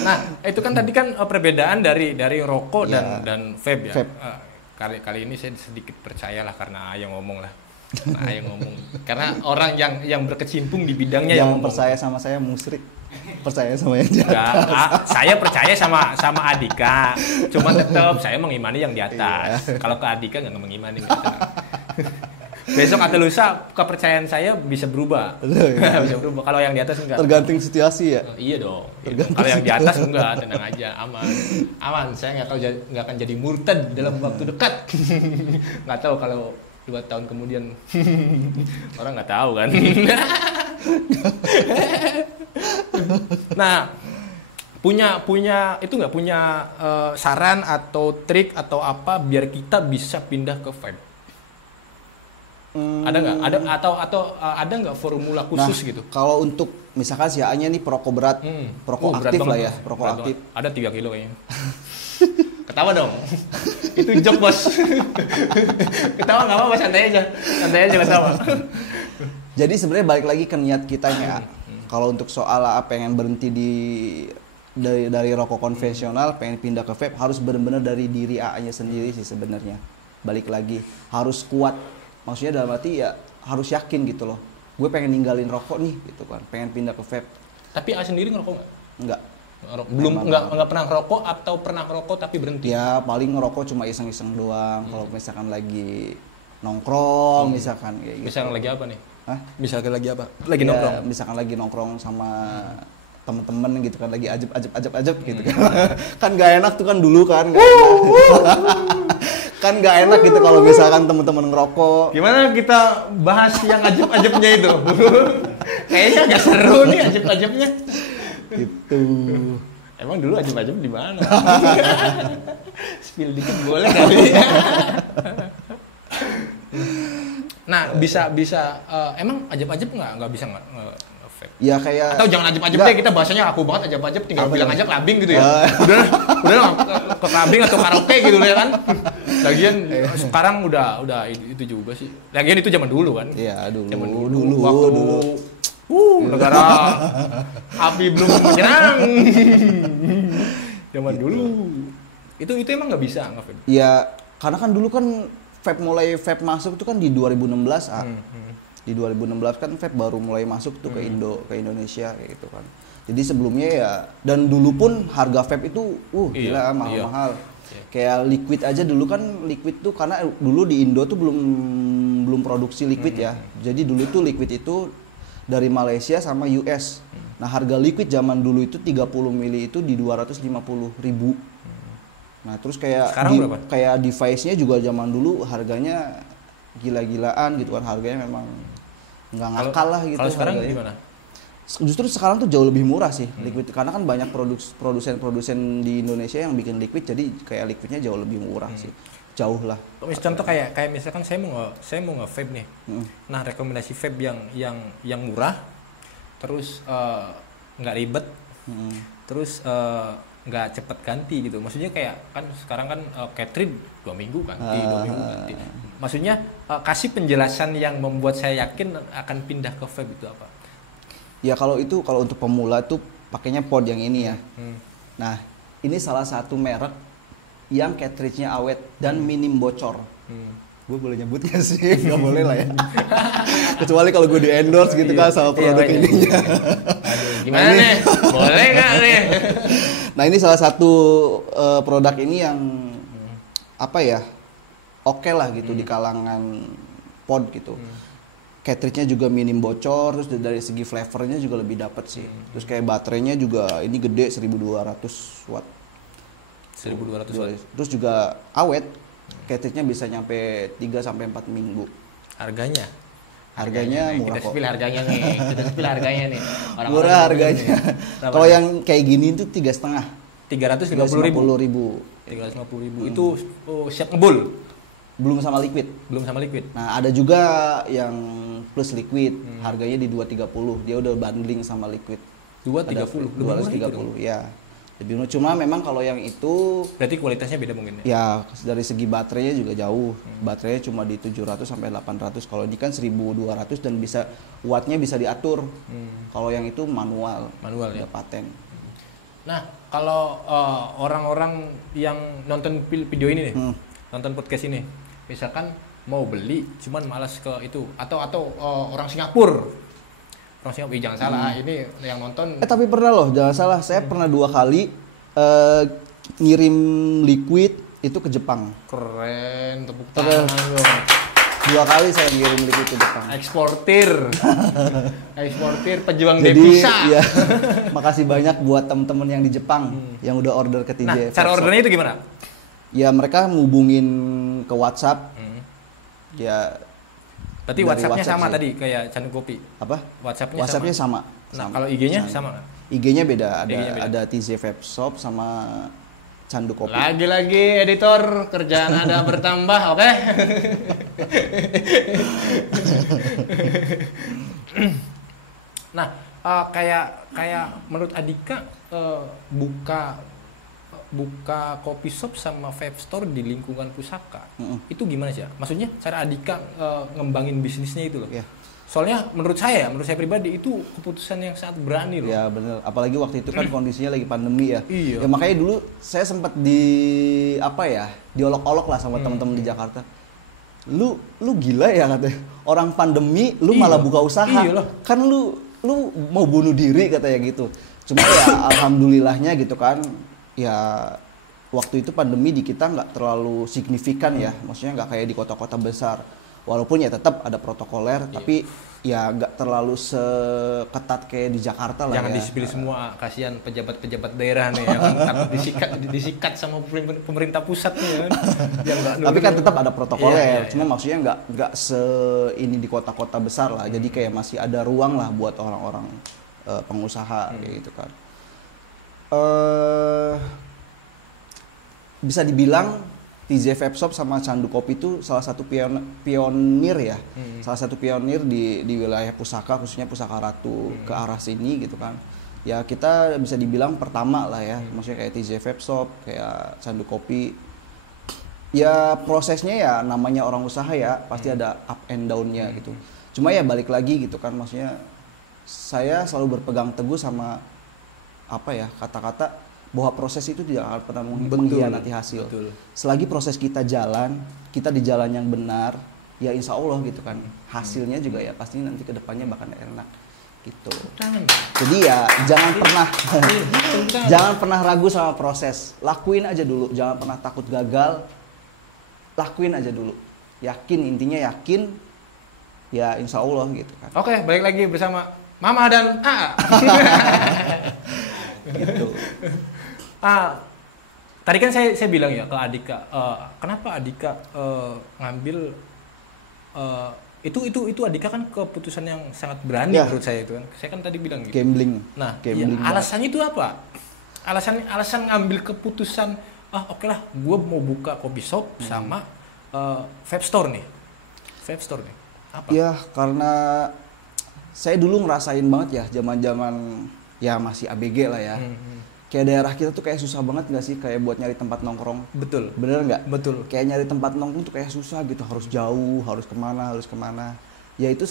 Nah, itu kan tadi kan perbedaan dari rokok dan vape ya. Kali ini saya sedikit percayalah karena Ayah ngomong lah. Karena orang yang berkecimpung di bidangnya yang percaya sama saya musyrik. Percaya sama yang di atas. Saya percaya sama Adika. Cuma tetap saya mengimani yang di atas. Kalau ke Adika nggak mengimani. Besok atau lusa kepercayaan saya bisa berubah. Bisa berubah. Kalau yang di atas enggak. Tergantung situasi ya. Iya dong. Kalau yang di atas enggak, tenang aja, aman. Saya nggak akan jadi murtad dalam waktu dekat. Nggak tahu kalau 2 tahun kemudian orang nggak tahu kan. Nah, punya itu nggak punya saran atau trik atau apa biar kita bisa pindah ke vape? Ada nggak? Atau ada nggak formula khusus gitu? Kalau untuk misalkan si A-nya nih perokok berat, perokok aktif lah ya, perokok aktif. Ada 3 kilo kayaknya. Ketawa dong. Itu jok bos. Ketawa nggak apa-apa, santai aja ketawa. Jadi sebenarnya balik lagi ke niat kitanya. Kalau untuk soal pengen berhenti dari rokok konvensional, pengen pindah ke vape, harus benar-benar dari diri A-nya sendiri sih sebenarnya. Balik lagi harus kuat. Maksudnya dalam arti ya harus yakin gitu loh. Gue pengen ninggalin rokok nih gitu kan, pengen pindah ke vape. Tapi A sendiri ngerokok nggak? Enggak. Nggak pernah ngerokok atau pernah ngerokok tapi berhenti? Ya paling ngerokok cuma iseng-iseng doang. Kalau misalkan lagi nongkrong misalkan kayak gitu. Misalkan lagi apa nih? Hah? Misalkan lagi apa? Lagi nongkrong? Misalkan lagi nongkrong sama temen-temen gitu kan, lagi ajeb gitu kan. Kan gak enak tuh kan dulu kan. Kan gak enak gitu kalau misalkan temen-temen ngerokok. Gimana kita bahas yang ajeb-ajebnya itu? Kayaknya agak seru nih ajeb-ajebnya. Gitu. Emang dulu ajeb-ajeb di mana? Spill dikit boleh kali ya. Nah, bisa emang ajeb-ajeb nggak bisa vape? Ya kayak atau jangan ajeb-ajeb deh, kita bahasanya aku banget ajeb-ajeb, tinggal bilang aja clubbing gitu ya. Udah ke clubbing atau karaoke gitu ya kan. Lagian sekarang udah itu juga sih. Lagian itu zaman dulu kan. Iya, dulu. Zaman dulu. Negara api belum menyerang. Zaman dulu. Itu emang nggak bisa nge-vape? Iya, karena kan dulu kan mulai vape masuk itu kan di 2016 Di 2016 kan vape baru mulai masuk tuh ke Indonesia kayak gitu kan. Jadi sebelumnya ya, dan dulu pun harga vape itu gila mahal-mahal. Kayak liquid aja dulu kan, liquid tuh karena dulu di Indo tuh belum produksi liquid ya. Jadi dulu tuh liquid itu dari Malaysia sama US. Nah, harga liquid zaman dulu itu 30 mili itu di 250.000. Nah, terus kayak kayak device-nya juga zaman dulu harganya gila-gilaan gitu kan, harganya memang nggak ngakal lah gitu. Kalau sekarang harganya gimana? Justru sekarang tuh jauh lebih murah sih liquid, karena kan banyak produsen di Indonesia yang bikin liquid, jadi kayak liquidnya jauh lebih murah sih, jauh lah. Contoh kayak misalkan saya mau nge-vape nih. Nah, rekomendasi vape yang murah, terus nggak ribet, terus nggak cepet ganti gitu. Maksudnya kayak kan sekarang kan Catherine 2 minggu ganti. Maksudnya kasih penjelasan yang membuat saya yakin akan pindah ke vape itu apa? Ya kalau untuk pemula tuh pakainya pod yang ini ya. Nah, ini salah satu merek yang cartridge-nya awet dan minim bocor. Gue boleh nyebut gak sih? Gak boleh lah ya. Kecuali kalau gue di endorse gitu kan sama produk ininya. Gimana nih? Boleh gak nih? Nah ini salah satu produk ini yang apa ya, oke lah gitu di kalangan pod gitu. Cartridge-nya juga minim bocor, terus dari segi flavornya juga lebih dapet sih. Terus kayak baterainya juga ini gede 1200 watt. 1200 watt. Terus juga awet. Cartridge-nya bisa nyampe 3 sampai 4 minggu. Harganya murah kita kok. Kita spill harganya nih. Murah harganya. Kalau yang kayak gini itu 3,5. 350.000. 350.000 itu siap ngebul. Belum sama liquid. Nah, ada juga yang plus liquid, harganya di 230. Dia udah bundling sama liquid. 230. 230 ya. Lebih murah. Cuma memang kalau yang itu berarti kualitasnya beda mungkin ya. Ya, dari segi baterainya juga jauh. Baterainya cuma di 700 sampai 800. Kalau ini kan 1200 dan bisa wattnya bisa diatur. Kalau yang itu manual ya, paten. Nah, kalau orang-orang yang nonton video ini nih, nonton podcast ini, misalkan mau beli cuman malas ke itu atau orang Singapura, jangan salah, ini yang nonton. Tapi pernah loh, jangan salah, saya pernah 2 kali ngirim liquid itu ke Jepang. Keren, tepuk tangan loh. 2 kali saya ngirim liquid ke Jepang. Eksportir pejuang devisa. Ya, makasih banyak buat temen-temen yang di Jepang yang udah order ke TJ. Nah, cara ordernya itu gimana? Ya mereka ngubungin ke WhatsApp. Ya. Berarti WhatsApp-nya sama sih. Tadi kayak Candu Kopi. Apa? WhatsApp-nya sama. Nah, kalau IG-nya sama kan? IG-nya beda. Ada TJ Vape Shop sama Candu Kopi. Lagi-lagi editor, kerjaan Anda bertambah, oke? Nah, kayak menurut Adika buka kopi shop sama vape store di lingkungan pusaka itu gimana sih ya? Maksudnya cara Adika ngembangin bisnisnya itu loh. Yeah. Soalnya menurut saya pribadi itu keputusan yang sangat berani loh. Ya benar, apalagi waktu itu kan kondisinya lagi pandemi ya. Iya. Ya makanya dulu saya sempat diolok-olok lah sama teman-teman di Jakarta. Lu gila ya katanya. Orang pandemi lu malah buka usaha. Iya loh. Kan lu mau bunuh diri katanya gitu. Cuma ya alhamdulillahnya gitu kan. Ya waktu itu pandemi di kita nggak terlalu signifikan ya. Maksudnya nggak kayak di kota-kota besar. Walaupun ya tetap ada protokoler, tapi ya nggak terlalu seketat kayak di Jakarta lah. Jangan ya. disipil semua, kasihan pejabat-pejabat daerah nih yang takut disikat sama pemerintah pusat nih kan. Tapi kan tetap ada protokoler, cuma maksudnya nggak ini di kota-kota besar lah. Jadi kayak masih ada ruang lah buat orang-orang pengusaha kayak gitu kan. Bisa dibilang TJ Vape Shop sama Candu Kopi itu salah satu pionir ya. Salah satu pionir di wilayah Pusaka, khususnya Pusaka Ratu ke arah sini gitu kan. Ya kita bisa dibilang pertama lah ya. Maksudnya kayak TJ Vape Shop, kayak Candu Kopi. Ya prosesnya ya namanya orang usaha ya, pasti ada up and down-nya gitu. Cuma ya balik lagi gitu kan, maksudnya saya selalu berpegang teguh sama kata-kata bahwa proses itu tidak akan pernah mengkhianati hasil. Betul. Selagi proses kita di jalan yang benar, ya insya Allah gitu kan. Hasilnya juga ya pasti nanti kedepannya bakal enak gitu. Jadi ya jangan pernah ragu sama proses. Lakuin aja dulu, jangan pernah takut gagal. Lakuin aja dulu. Intinya yakin. Ya insya Allah gitu kan. Oke, balik lagi bersama Mama dan A. Gitu. Tadi kan saya bilang ya ke Adika, kenapa Adika ngambil itu Adika kan keputusan yang sangat berani menurut saya itu kan. Saya kan tadi bilang gitu. Gambling. Nah, alasannya itu apa? Alasan ngambil keputusan oke lah, gue mau buka kopi shop sama vape store nih. Apa? Ya karena saya dulu ngerasain banget ya zaman-zaman ya masih ABG lah ya. Kayak daerah kita tuh kayak susah banget nggak sih kayak buat nyari tempat nongkrong. Betul. Bener nggak? Betul. Kayak nyari tempat nongkrong tuh kayak susah gitu, harus jauh, harus kemana. Ya itu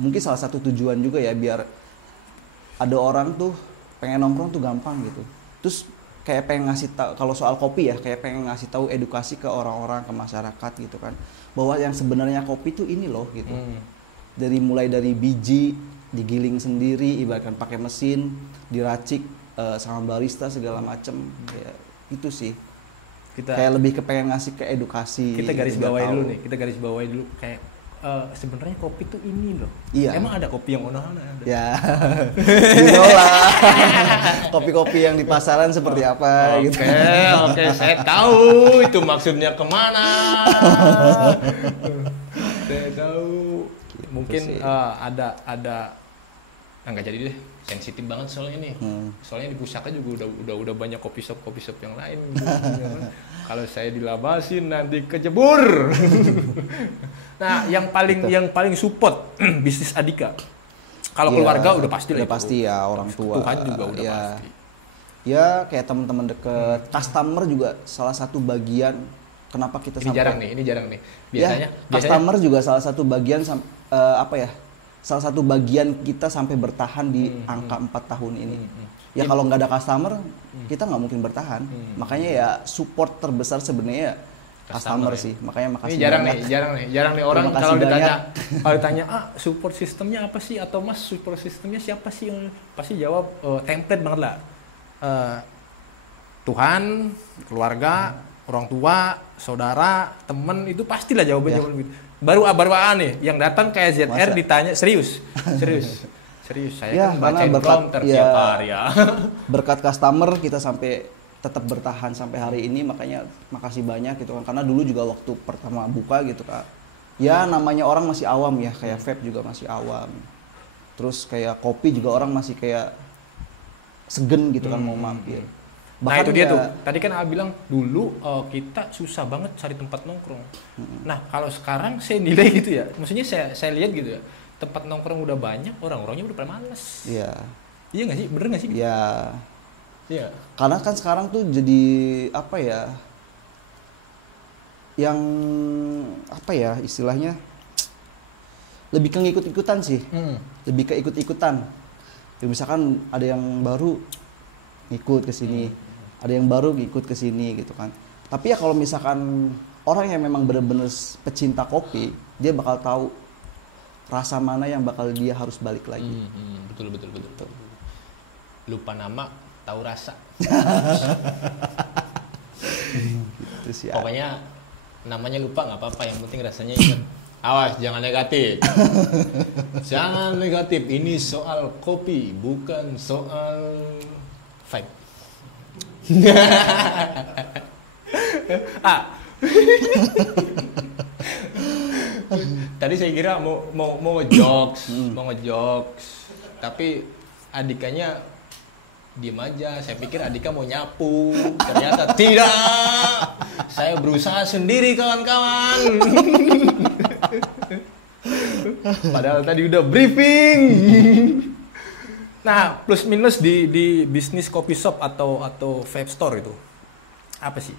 mungkin salah satu tujuan juga ya biar ada orang tuh pengen nongkrong tuh gampang gitu. Terus kayak pengen ngasih tahu, kalau soal kopi ya, kayak pengen ngasih tahu edukasi ke orang-orang, ke masyarakat gitu kan, bahwa yang sebenarnya kopi tuh ini loh gitu. Mulai dari biji digiling sendiri, ibaratkan pakai mesin, diracik sama barista segala macem, ya itu sih. Kita kayak lebih kepengen ngasih ke edukasi. Kita garis bawahi dulu kayak sebenarnya kopi tuh ini loh. Iya. Emang ada kopi yang ono-ono? Ya. Lah. Kopi-kopi yang di pasaran seperti apa gitu. Oke, saya tahu itu maksudnya kemana. Saya tahu. Mungkin ada nggak jadi deh. Sensitif banget soalnya ini. Soalnya di Pusaka juga udah banyak kopi shop yang lain. Kalau saya dilabasin nanti kecebur. Nah, yang paling support bisnis Andika. Kalau keluarga udah pasti lah. Udah pasti ya, orang tua. Tuhan juga udah pasti. Ya, kayak teman-teman deket, customer juga salah satu bagian kenapa kita ini jarang nih. Biasanya customer juga salah satu bagian salah satu bagian kita sampai bertahan di angka 4 tahun ini. Ya kalau nggak ada customer, kita nggak mungkin bertahan. Makanya ya support terbesar sebenarnya customer sih. Makanya makasih. Ini jarang nih orang kalau ditanya, support sistemnya apa sih, atau Mas support sistemnya siapa sih, yang pasti jawab template banget lah. Tuhan, keluarga, orang tua, saudara, temen, itu pastilah jawaban gitu. Baru nih yang datang kayak ZR ditanya serius saya kan bacain prompter tiap hari ya. Berkat customer kita sampai tetap bertahan sampai hari ini, makanya makasih banyak gitu kan, karena dulu juga waktu pertama buka gitu Kak, ya namanya orang masih awam ya, kayak vape juga masih awam, terus kayak kopi juga orang masih kayak segen gitu kan mau mampir. Bahkan nah itu dia tuh, tadi kan A bilang dulu kita susah banget cari tempat nongkrong. Nah kalau sekarang saya nilai gitu ya, maksudnya saya lihat gitu ya, tempat nongkrong udah banyak, orang-orangnya udah pada males. Iya. Iya nggak sih, bener nggak sih? Iya. Iya. Karena kan sekarang tuh jadi apa ya, yang apa ya istilahnya, lebih ke ngikut-ikutan sih, lebih ke ikut-ikutan. Ya, misalkan ada yang baru ngikut ke sini. Ada yang baru ikut ke sini gitu kan. Tapi ya kalau misalkan orang yang memang benar-benar pecinta kopi, dia bakal tahu rasa mana yang bakal dia harus balik lagi. Betul. Lupa nama, tahu rasa. Gitu sih. Pokoknya namanya lupa nggak apa-apa, yang penting rasanya ingat. Awas, jangan negatif. Jangan negatif. Ini soal kopi, bukan soal vibe. Tadi saya kira mau ngejokes, tapi Andikanya diem aja. Saya pikir Andika mau nyapu, ternyata tidak. Saya berusaha sendiri kawan-kawan. Padahal tadi udah briefing. Nah, plus minus di bisnis coffee shop atau vape store itu apa sih?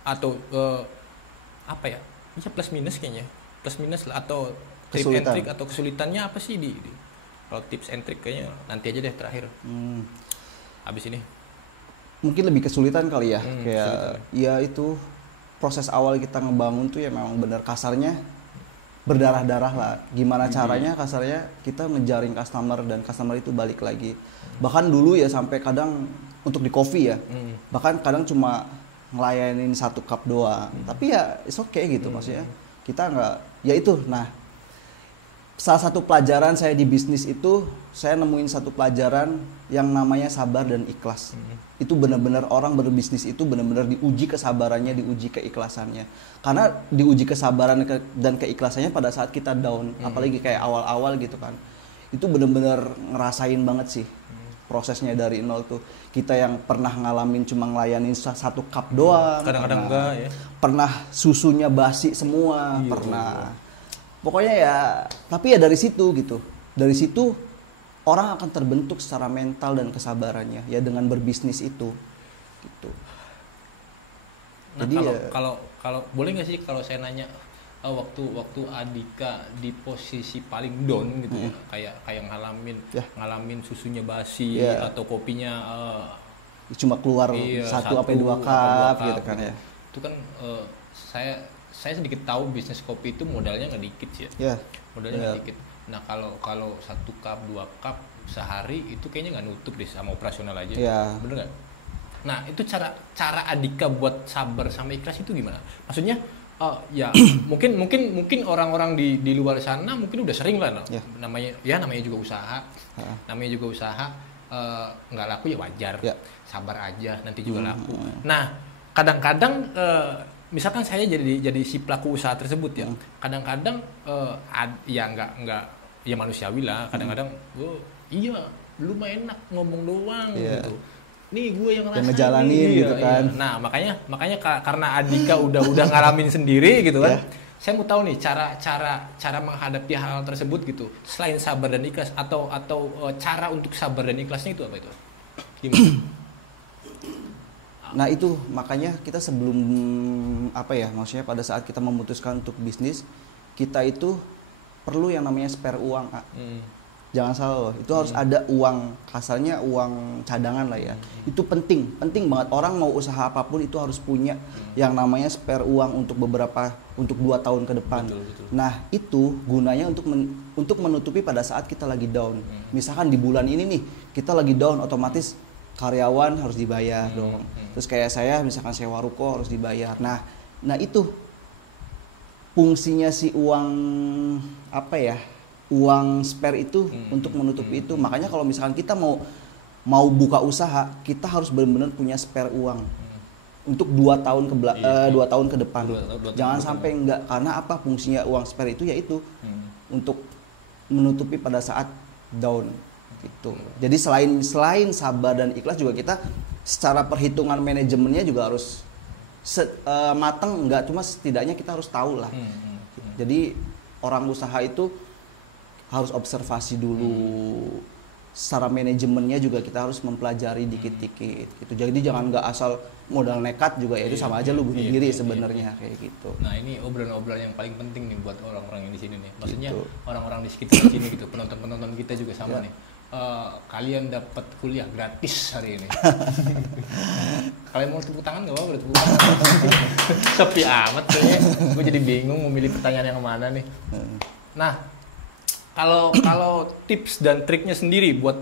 Atau apa ya? Bisa plus minus kayaknya. Plus minus lah, atau tip and trick atau kesulitannya apa sih di kalau tips and trick kayaknya nanti aja deh terakhir. Habis ini. Mungkin lebih kesulitan kali ya. Kayak ya itu proses awal kita ngebangun tuh ya memang benar kasarnya berdarah-darah lah. Gimana caranya kasarnya kita ngejaring customer dan customer itu balik lagi. Bahkan dulu ya sampai kadang untuk di coffee ya, bahkan kadang cuma ngelayanin 1 cup doang. Tapi ya it's okay gitu, maksudnya kita nggak, ya itu. Nah, salah satu pelajaran saya di bisnis itu, saya nemuin satu pelajaran yang namanya sabar dan ikhlas. Itu benar-benar orang berbisnis itu benar-benar diuji kesabarannya, diuji keikhlasannya. Karena diuji kesabaran dan keikhlasannya pada saat kita down, apalagi kayak awal-awal gitu kan. Itu benar-benar ngerasain banget sih prosesnya dari nol tuh. Kita yang pernah ngalamin cuma ngelayanin 1 cup doang. Kadang-kadang enggak ya. Pernah susunya basi semua, pernah. Pokoknya ya, tapi ya dari situ gitu. Dari situ orang akan terbentuk secara mental dan kesabarannya ya dengan berbisnis itu gitu. Nah, jadi kalau boleh nggak sih kalau saya nanya waktu Andika di posisi paling down gitu ya, kayak ngalamin susunya basi atau kopinya cuma keluar 1 sampai 2 cup gitu kan ya. Itu kan saya sedikit tahu bisnis kopi itu modalnya nggak dikit sih ya. Modalnya nggak dikit. Nah kalau 1 cup 2 cup sehari itu kayaknya nggak nutup deh sama operasional aja. Bener nggak? Nah itu cara Andika buat sabar sama ikhlas itu gimana? Maksudnya ya mungkin orang-orang di luar sana mungkin udah sering lah namanya juga usaha. Namanya juga usaha, nggak laku ya wajar. Sabar aja nanti juga laku. Nah kadang-kadang misalkan saya jadi si pelaku usaha tersebut ya, kadang-kadang ya nggak ya manusiawi lah, kadang-kadang iya lu mah enak ngomong doang gitu, nih gue yang ngejalanin gitu kan. Nah makanya karena Andika udah ngalamin sendiri gitu kan, saya mau tahu nih cara menghadapi hal tersebut gitu, selain sabar dan ikhlas atau cara untuk sabar dan ikhlasnya itu apa itu gimana? Nah itu makanya kita sebelum maksudnya pada saat kita memutuskan untuk bisnis, kita itu perlu yang namanya spare uang. Jangan salah loh, itu harus ada uang, kasarnya uang cadangan lah ya. Itu penting banget, orang mau usaha apapun itu harus punya yang namanya spare uang untuk 2 tahun ke depan. Betul. Nah itu gunanya untuk menutupi pada saat kita lagi down. Misalkan di bulan ini nih kita lagi down, otomatis karyawan harus dibayar dong. Terus kayak saya misalkan sewa ruko harus dibayar. Nah itu fungsinya si uang uang spare itu untuk menutupi itu. Makanya kalau misalkan kita mau buka usaha, kita harus benar-benar punya spare uang untuk 2 tahun 2 tahun ke depan. Jangan sampai enggak, karena apa fungsinya uang spare itu yaitu untuk menutupi pada saat down. Gitu. Jadi selain sabar dan ikhlas juga kita secara perhitungan manajemennya juga harus matang, enggak cuma setidaknya kita harus tahu lah. Jadi orang usaha itu harus observasi dulu. Secara manajemennya juga kita harus mempelajari dikit-dikit gitu. Jadi jangan nggak asal modal nekat juga ya, itu sama aja lu bunuh diri sebenarnya kayak gitu. Nah ini obrolan-obrolan yang paling penting nih buat orang-orang yang di sini nih. Maksudnya gitu. Orang-orang di sekitar sini gitu, penonton-penonton kita juga sama nih. Kalian dapat kuliah gratis hari ini. Kalian mau tepuk tangan nggak apa-apa, tepuk tangan. Sepi amat kayaknya. Gue jadi bingung memilih pertanyaan yang mana nih. Nah, kalau tips dan triknya sendiri buat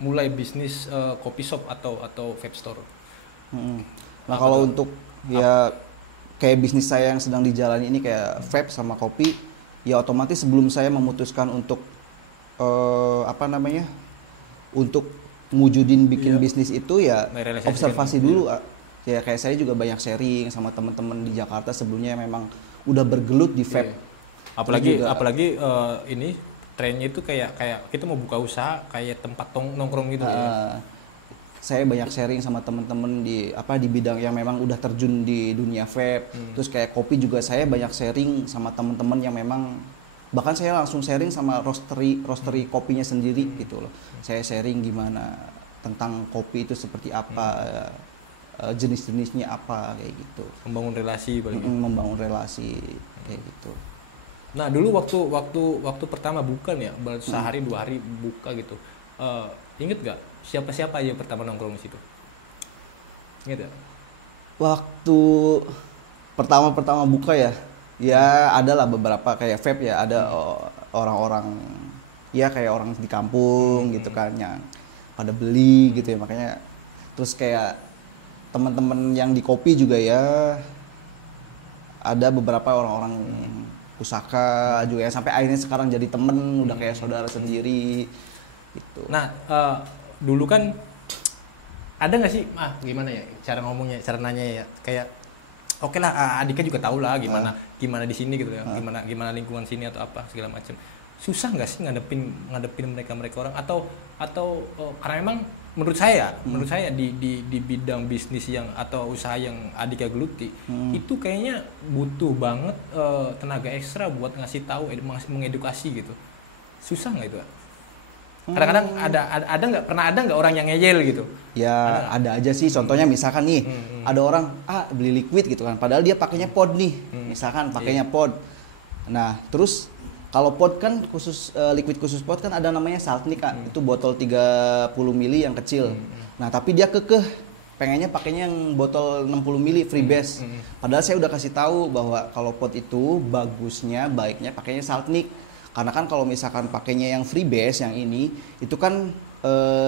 mulai bisnis kopi shop atau vape store. Nah kalau untuk ya kayak bisnis saya yang sedang dijalani ini kayak vape sama kopi. Ya otomatis sebelum saya memutuskan untuk untuk wujudin bikin bisnis itu ya observasi dulu. Ya kayak saya juga banyak sharing sama teman-teman di Jakarta sebelumnya yang memang udah bergelut di vape. Apalagi ini trennya itu kayak kita mau buka usaha kayak tempat nongkrong gitu ya. Saya banyak sharing sama teman-teman di bidang yang memang udah terjun di dunia vape. Terus kayak kopi juga saya banyak sharing sama teman-teman yang memang, bahkan saya langsung sharing sama roastery kopinya sendiri gitu loh. Saya sharing gimana tentang kopi itu seperti apa, jenis-jenisnya apa kayak gitu. Membangun relasi membangun relasi kayak gitu. Nah, dulu waktu pertama buka nih ya, sehari 2 hari buka gitu. Ingat gak siapa-siapa aja yang pertama nongkrong di situ? Ingat gak? Waktu pertama buka ya adalah beberapa kayak vape ya, ada orang-orang ya kayak orang di kampung gitu kan yang pada beli gitu ya, makanya terus kayak teman-teman yang di kopi juga ya ada beberapa orang-orang pusaka juga ya, sampai akhirnya sekarang jadi temen, udah kayak saudara sendiri gitu. Nah, dulu kan ada nggak sih gimana ya cara ngomongnya, cara nanya ya, kayak oke lah Andika juga tahu lah gimana di sini gitu ya, gimana lingkungan sini atau apa segala macam. Susah nggak sih ngadepin mereka orang atau karena memang menurut saya di bidang bisnis yang atau usaha yang Andika geluti itu kayaknya butuh banget tenaga ekstra buat ngasih tahu, mengedukasi gitu. Susah nggak itu? Kadang-kadang ada nggak orang yang ngeyel gitu? Ya ada aja sih. Contohnya misalkan nih ada orang beli liquid gitu kan, padahal dia pakainya pod nih, misalkan pakainya pod. Nah terus Kalau pot kan khusus liquid khusus pot kan ada namanya Saltnik Kak. Itu botol 30 mili yang kecil. Nah, tapi dia kekeh pengennya pakainya yang botol 60 mili freebase. Padahal saya udah kasih tahu bahwa kalau pot itu baiknya pakainya Saltnik. Karena kan kalau misalkan pakainya yang freebase yang ini itu kan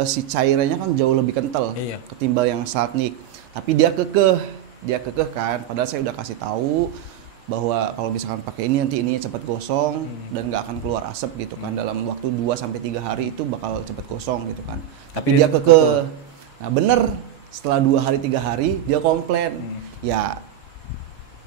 si cairannya kan jauh lebih kental ketimbang yang Saltnik. Tapi dia kekeh kan. Padahal saya udah kasih tahu bahwa kalau misalkan pakai ini nanti ininya cepat gosong dan nggak akan keluar asap gitu kan, dalam waktu 2-3 hari itu bakal cepat gosong gitu kan. Tapi dia kekeh. Nah bener, setelah 2-3 hari dia komplain. Ya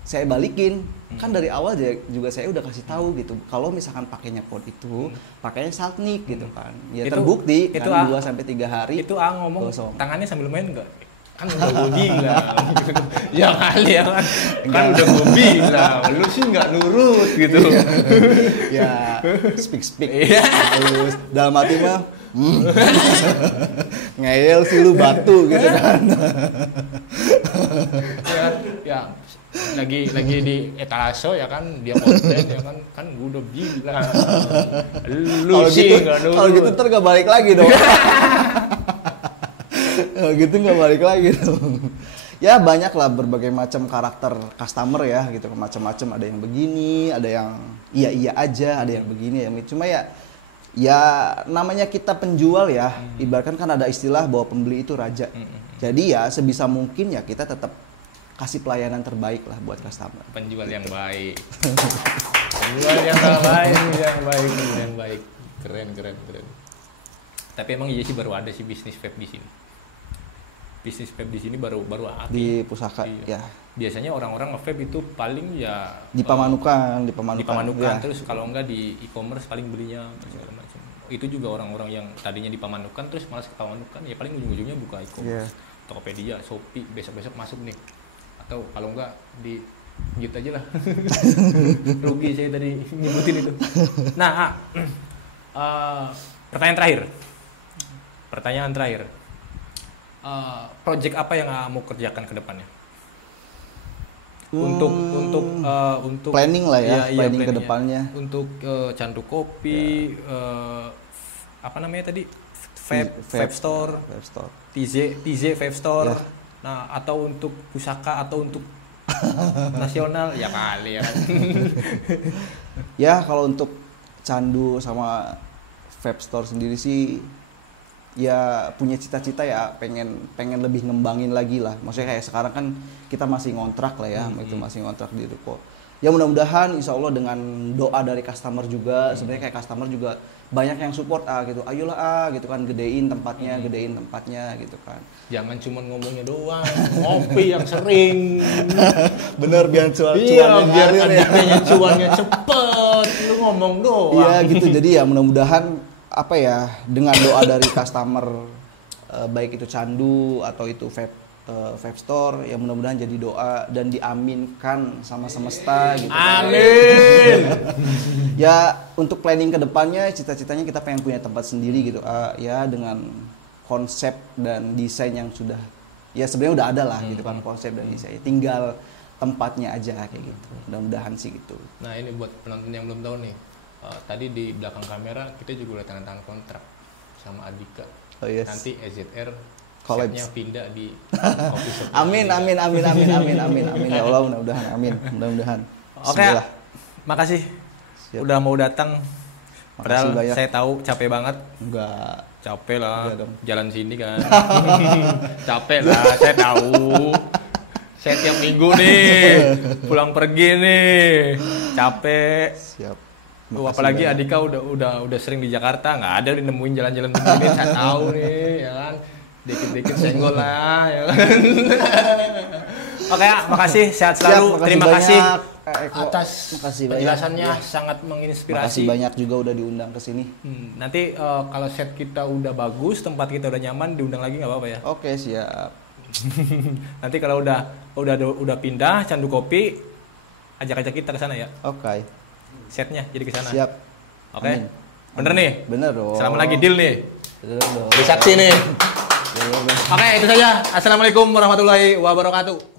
saya balikin, kan dari awal juga saya udah kasih tahu gitu kalau misalkan pakainya pot itu pakainya Saltnik gitu kan. Ya itu, terbukti itu kan 2-3 hari itu ngomong gosong. Tangannya sambil main enggak? Kan udah gue bilang ya kali ya kan udah gue bilang lu sih nggak nurut gitu. Ya speak halus dalam hati mah ngeyel sih lu batu gitu kan. ya lagi di etalase ya kan dia komplain ya kan gue udah bilang lu sih nggak nurut. Kalau gitu ntar gak balik lagi dong. Gitu nggak balik lagi dong. Ya banyak lah berbagai macam karakter customer ya gitu, macam-macam, ada yang begini, ada yang iya aja, ada yang begini ya. Cuma ya namanya kita penjual ya, ibaratkan kan ada istilah bahwa pembeli itu raja. Jadi ya sebisa mungkin ya kita tetap kasih pelayanan terbaik lah buat customer. Penjual yang baik. Penjual yang baik. Keren. Tapi emang iya sih baru ada sih bisnis vape di sini. Bisnis vape di sini baru ada di Pusaka ya. Biasanya orang-orang nge-vape itu paling ya di Pamanukan ya. Terus kalau enggak di e-commerce paling belinya segala macam. Itu juga orang-orang yang tadinya di Pamanukan terus malas ke Pamanukan ya paling ujung-ujungnya buka e-commerce. Tokopedia, Shopee, besok-besok masuk nih. Atau kalau enggak di gitu aja lah. Rugi saya tadi nyebutin itu. Nah, pertanyaan terakhir. Project apa yang mau kerjakan ke depannya? Untuk planning lah ya, planning ke depannya. Untuk Candu Kopi, apa namanya tadi? Vape Store, TZ Vape Store. Ya. Nah, atau untuk Pusaka atau untuk nasional ya kali ya. Ya, kalau untuk Candu sama Vape Store sendiri sih ya punya cita-cita ya pengen lebih ngembangin lagi lah. Maksudnya kayak sekarang kan kita masih ngontrak lah ya, itu masih ngontrak di ruko. Ya mudah-mudahan insya Allah dengan doa dari customer juga, sebenarnya kayak customer juga banyak yang support gitu. Ayolah gitu kan, gedein tempatnya gitu kan. Jangan cuma ngomongnya doang, ngopi yang sering. Bener biar biar cuannya cepet. Lu ngomong doang. Iya gitu, jadi ya mudah-mudahan apa ya dengan doa dari customer baik itu Candu atau itu vape store ya mudah-mudahan jadi doa dan diaminkan sama semesta gitu. Amin. Ya untuk planning ke depannya cita-citanya kita pengen punya tempat sendiri gitu ya dengan konsep dan desain yang sudah ya sebenarnya udah ada lah gitu kan, konsep dan desain. Tinggal tempatnya aja kayak gitu. Mudah-mudahan sih gitu. Nah, ini buat penonton yang belum tahu nih. Tadi di belakang kamera kita juga udah tanda tangan kontrak sama Adika. Oh, yes. Nanti EZR setnya pindah di Kopi Shop. Amin ya Allah, mudah-mudahan. Oke. Makasih. Siap. Udah mau datang. Padahal saya tahu capek banget. Enggak. Capek lah. Jalan sini kan. Capek lah, saya tahu. Saya tiap minggu nih pulang pergi nih. Capek. Siap. Apalagi banyak. Adika udah sering di Jakarta, nggak ada nemuin jalan-jalan begini. Saya tahu nih, ya kan. Dikit-dikit senggol lah, ya kan. Oke, makasih, sehat selalu. Terima kasih atas penjelasannya, sangat menginspirasi. Makasih banyak juga udah diundang ke sini. Nanti kalau set kita udah bagus, tempat kita udah nyaman, diundang lagi nggak apa-apa ya? Oke, siap. Nanti kalau udah pindah Candu Kopi, ajak-ajak kita ke sana ya. Oke. Setnya jadi ke sana. Siap. Oke. Bener nih? Bener dong. Selama lagi deal nih. Bener dong. Disaksi nih. Oke, itu saja. Assalamualaikum warahmatullahi wabarakatuh.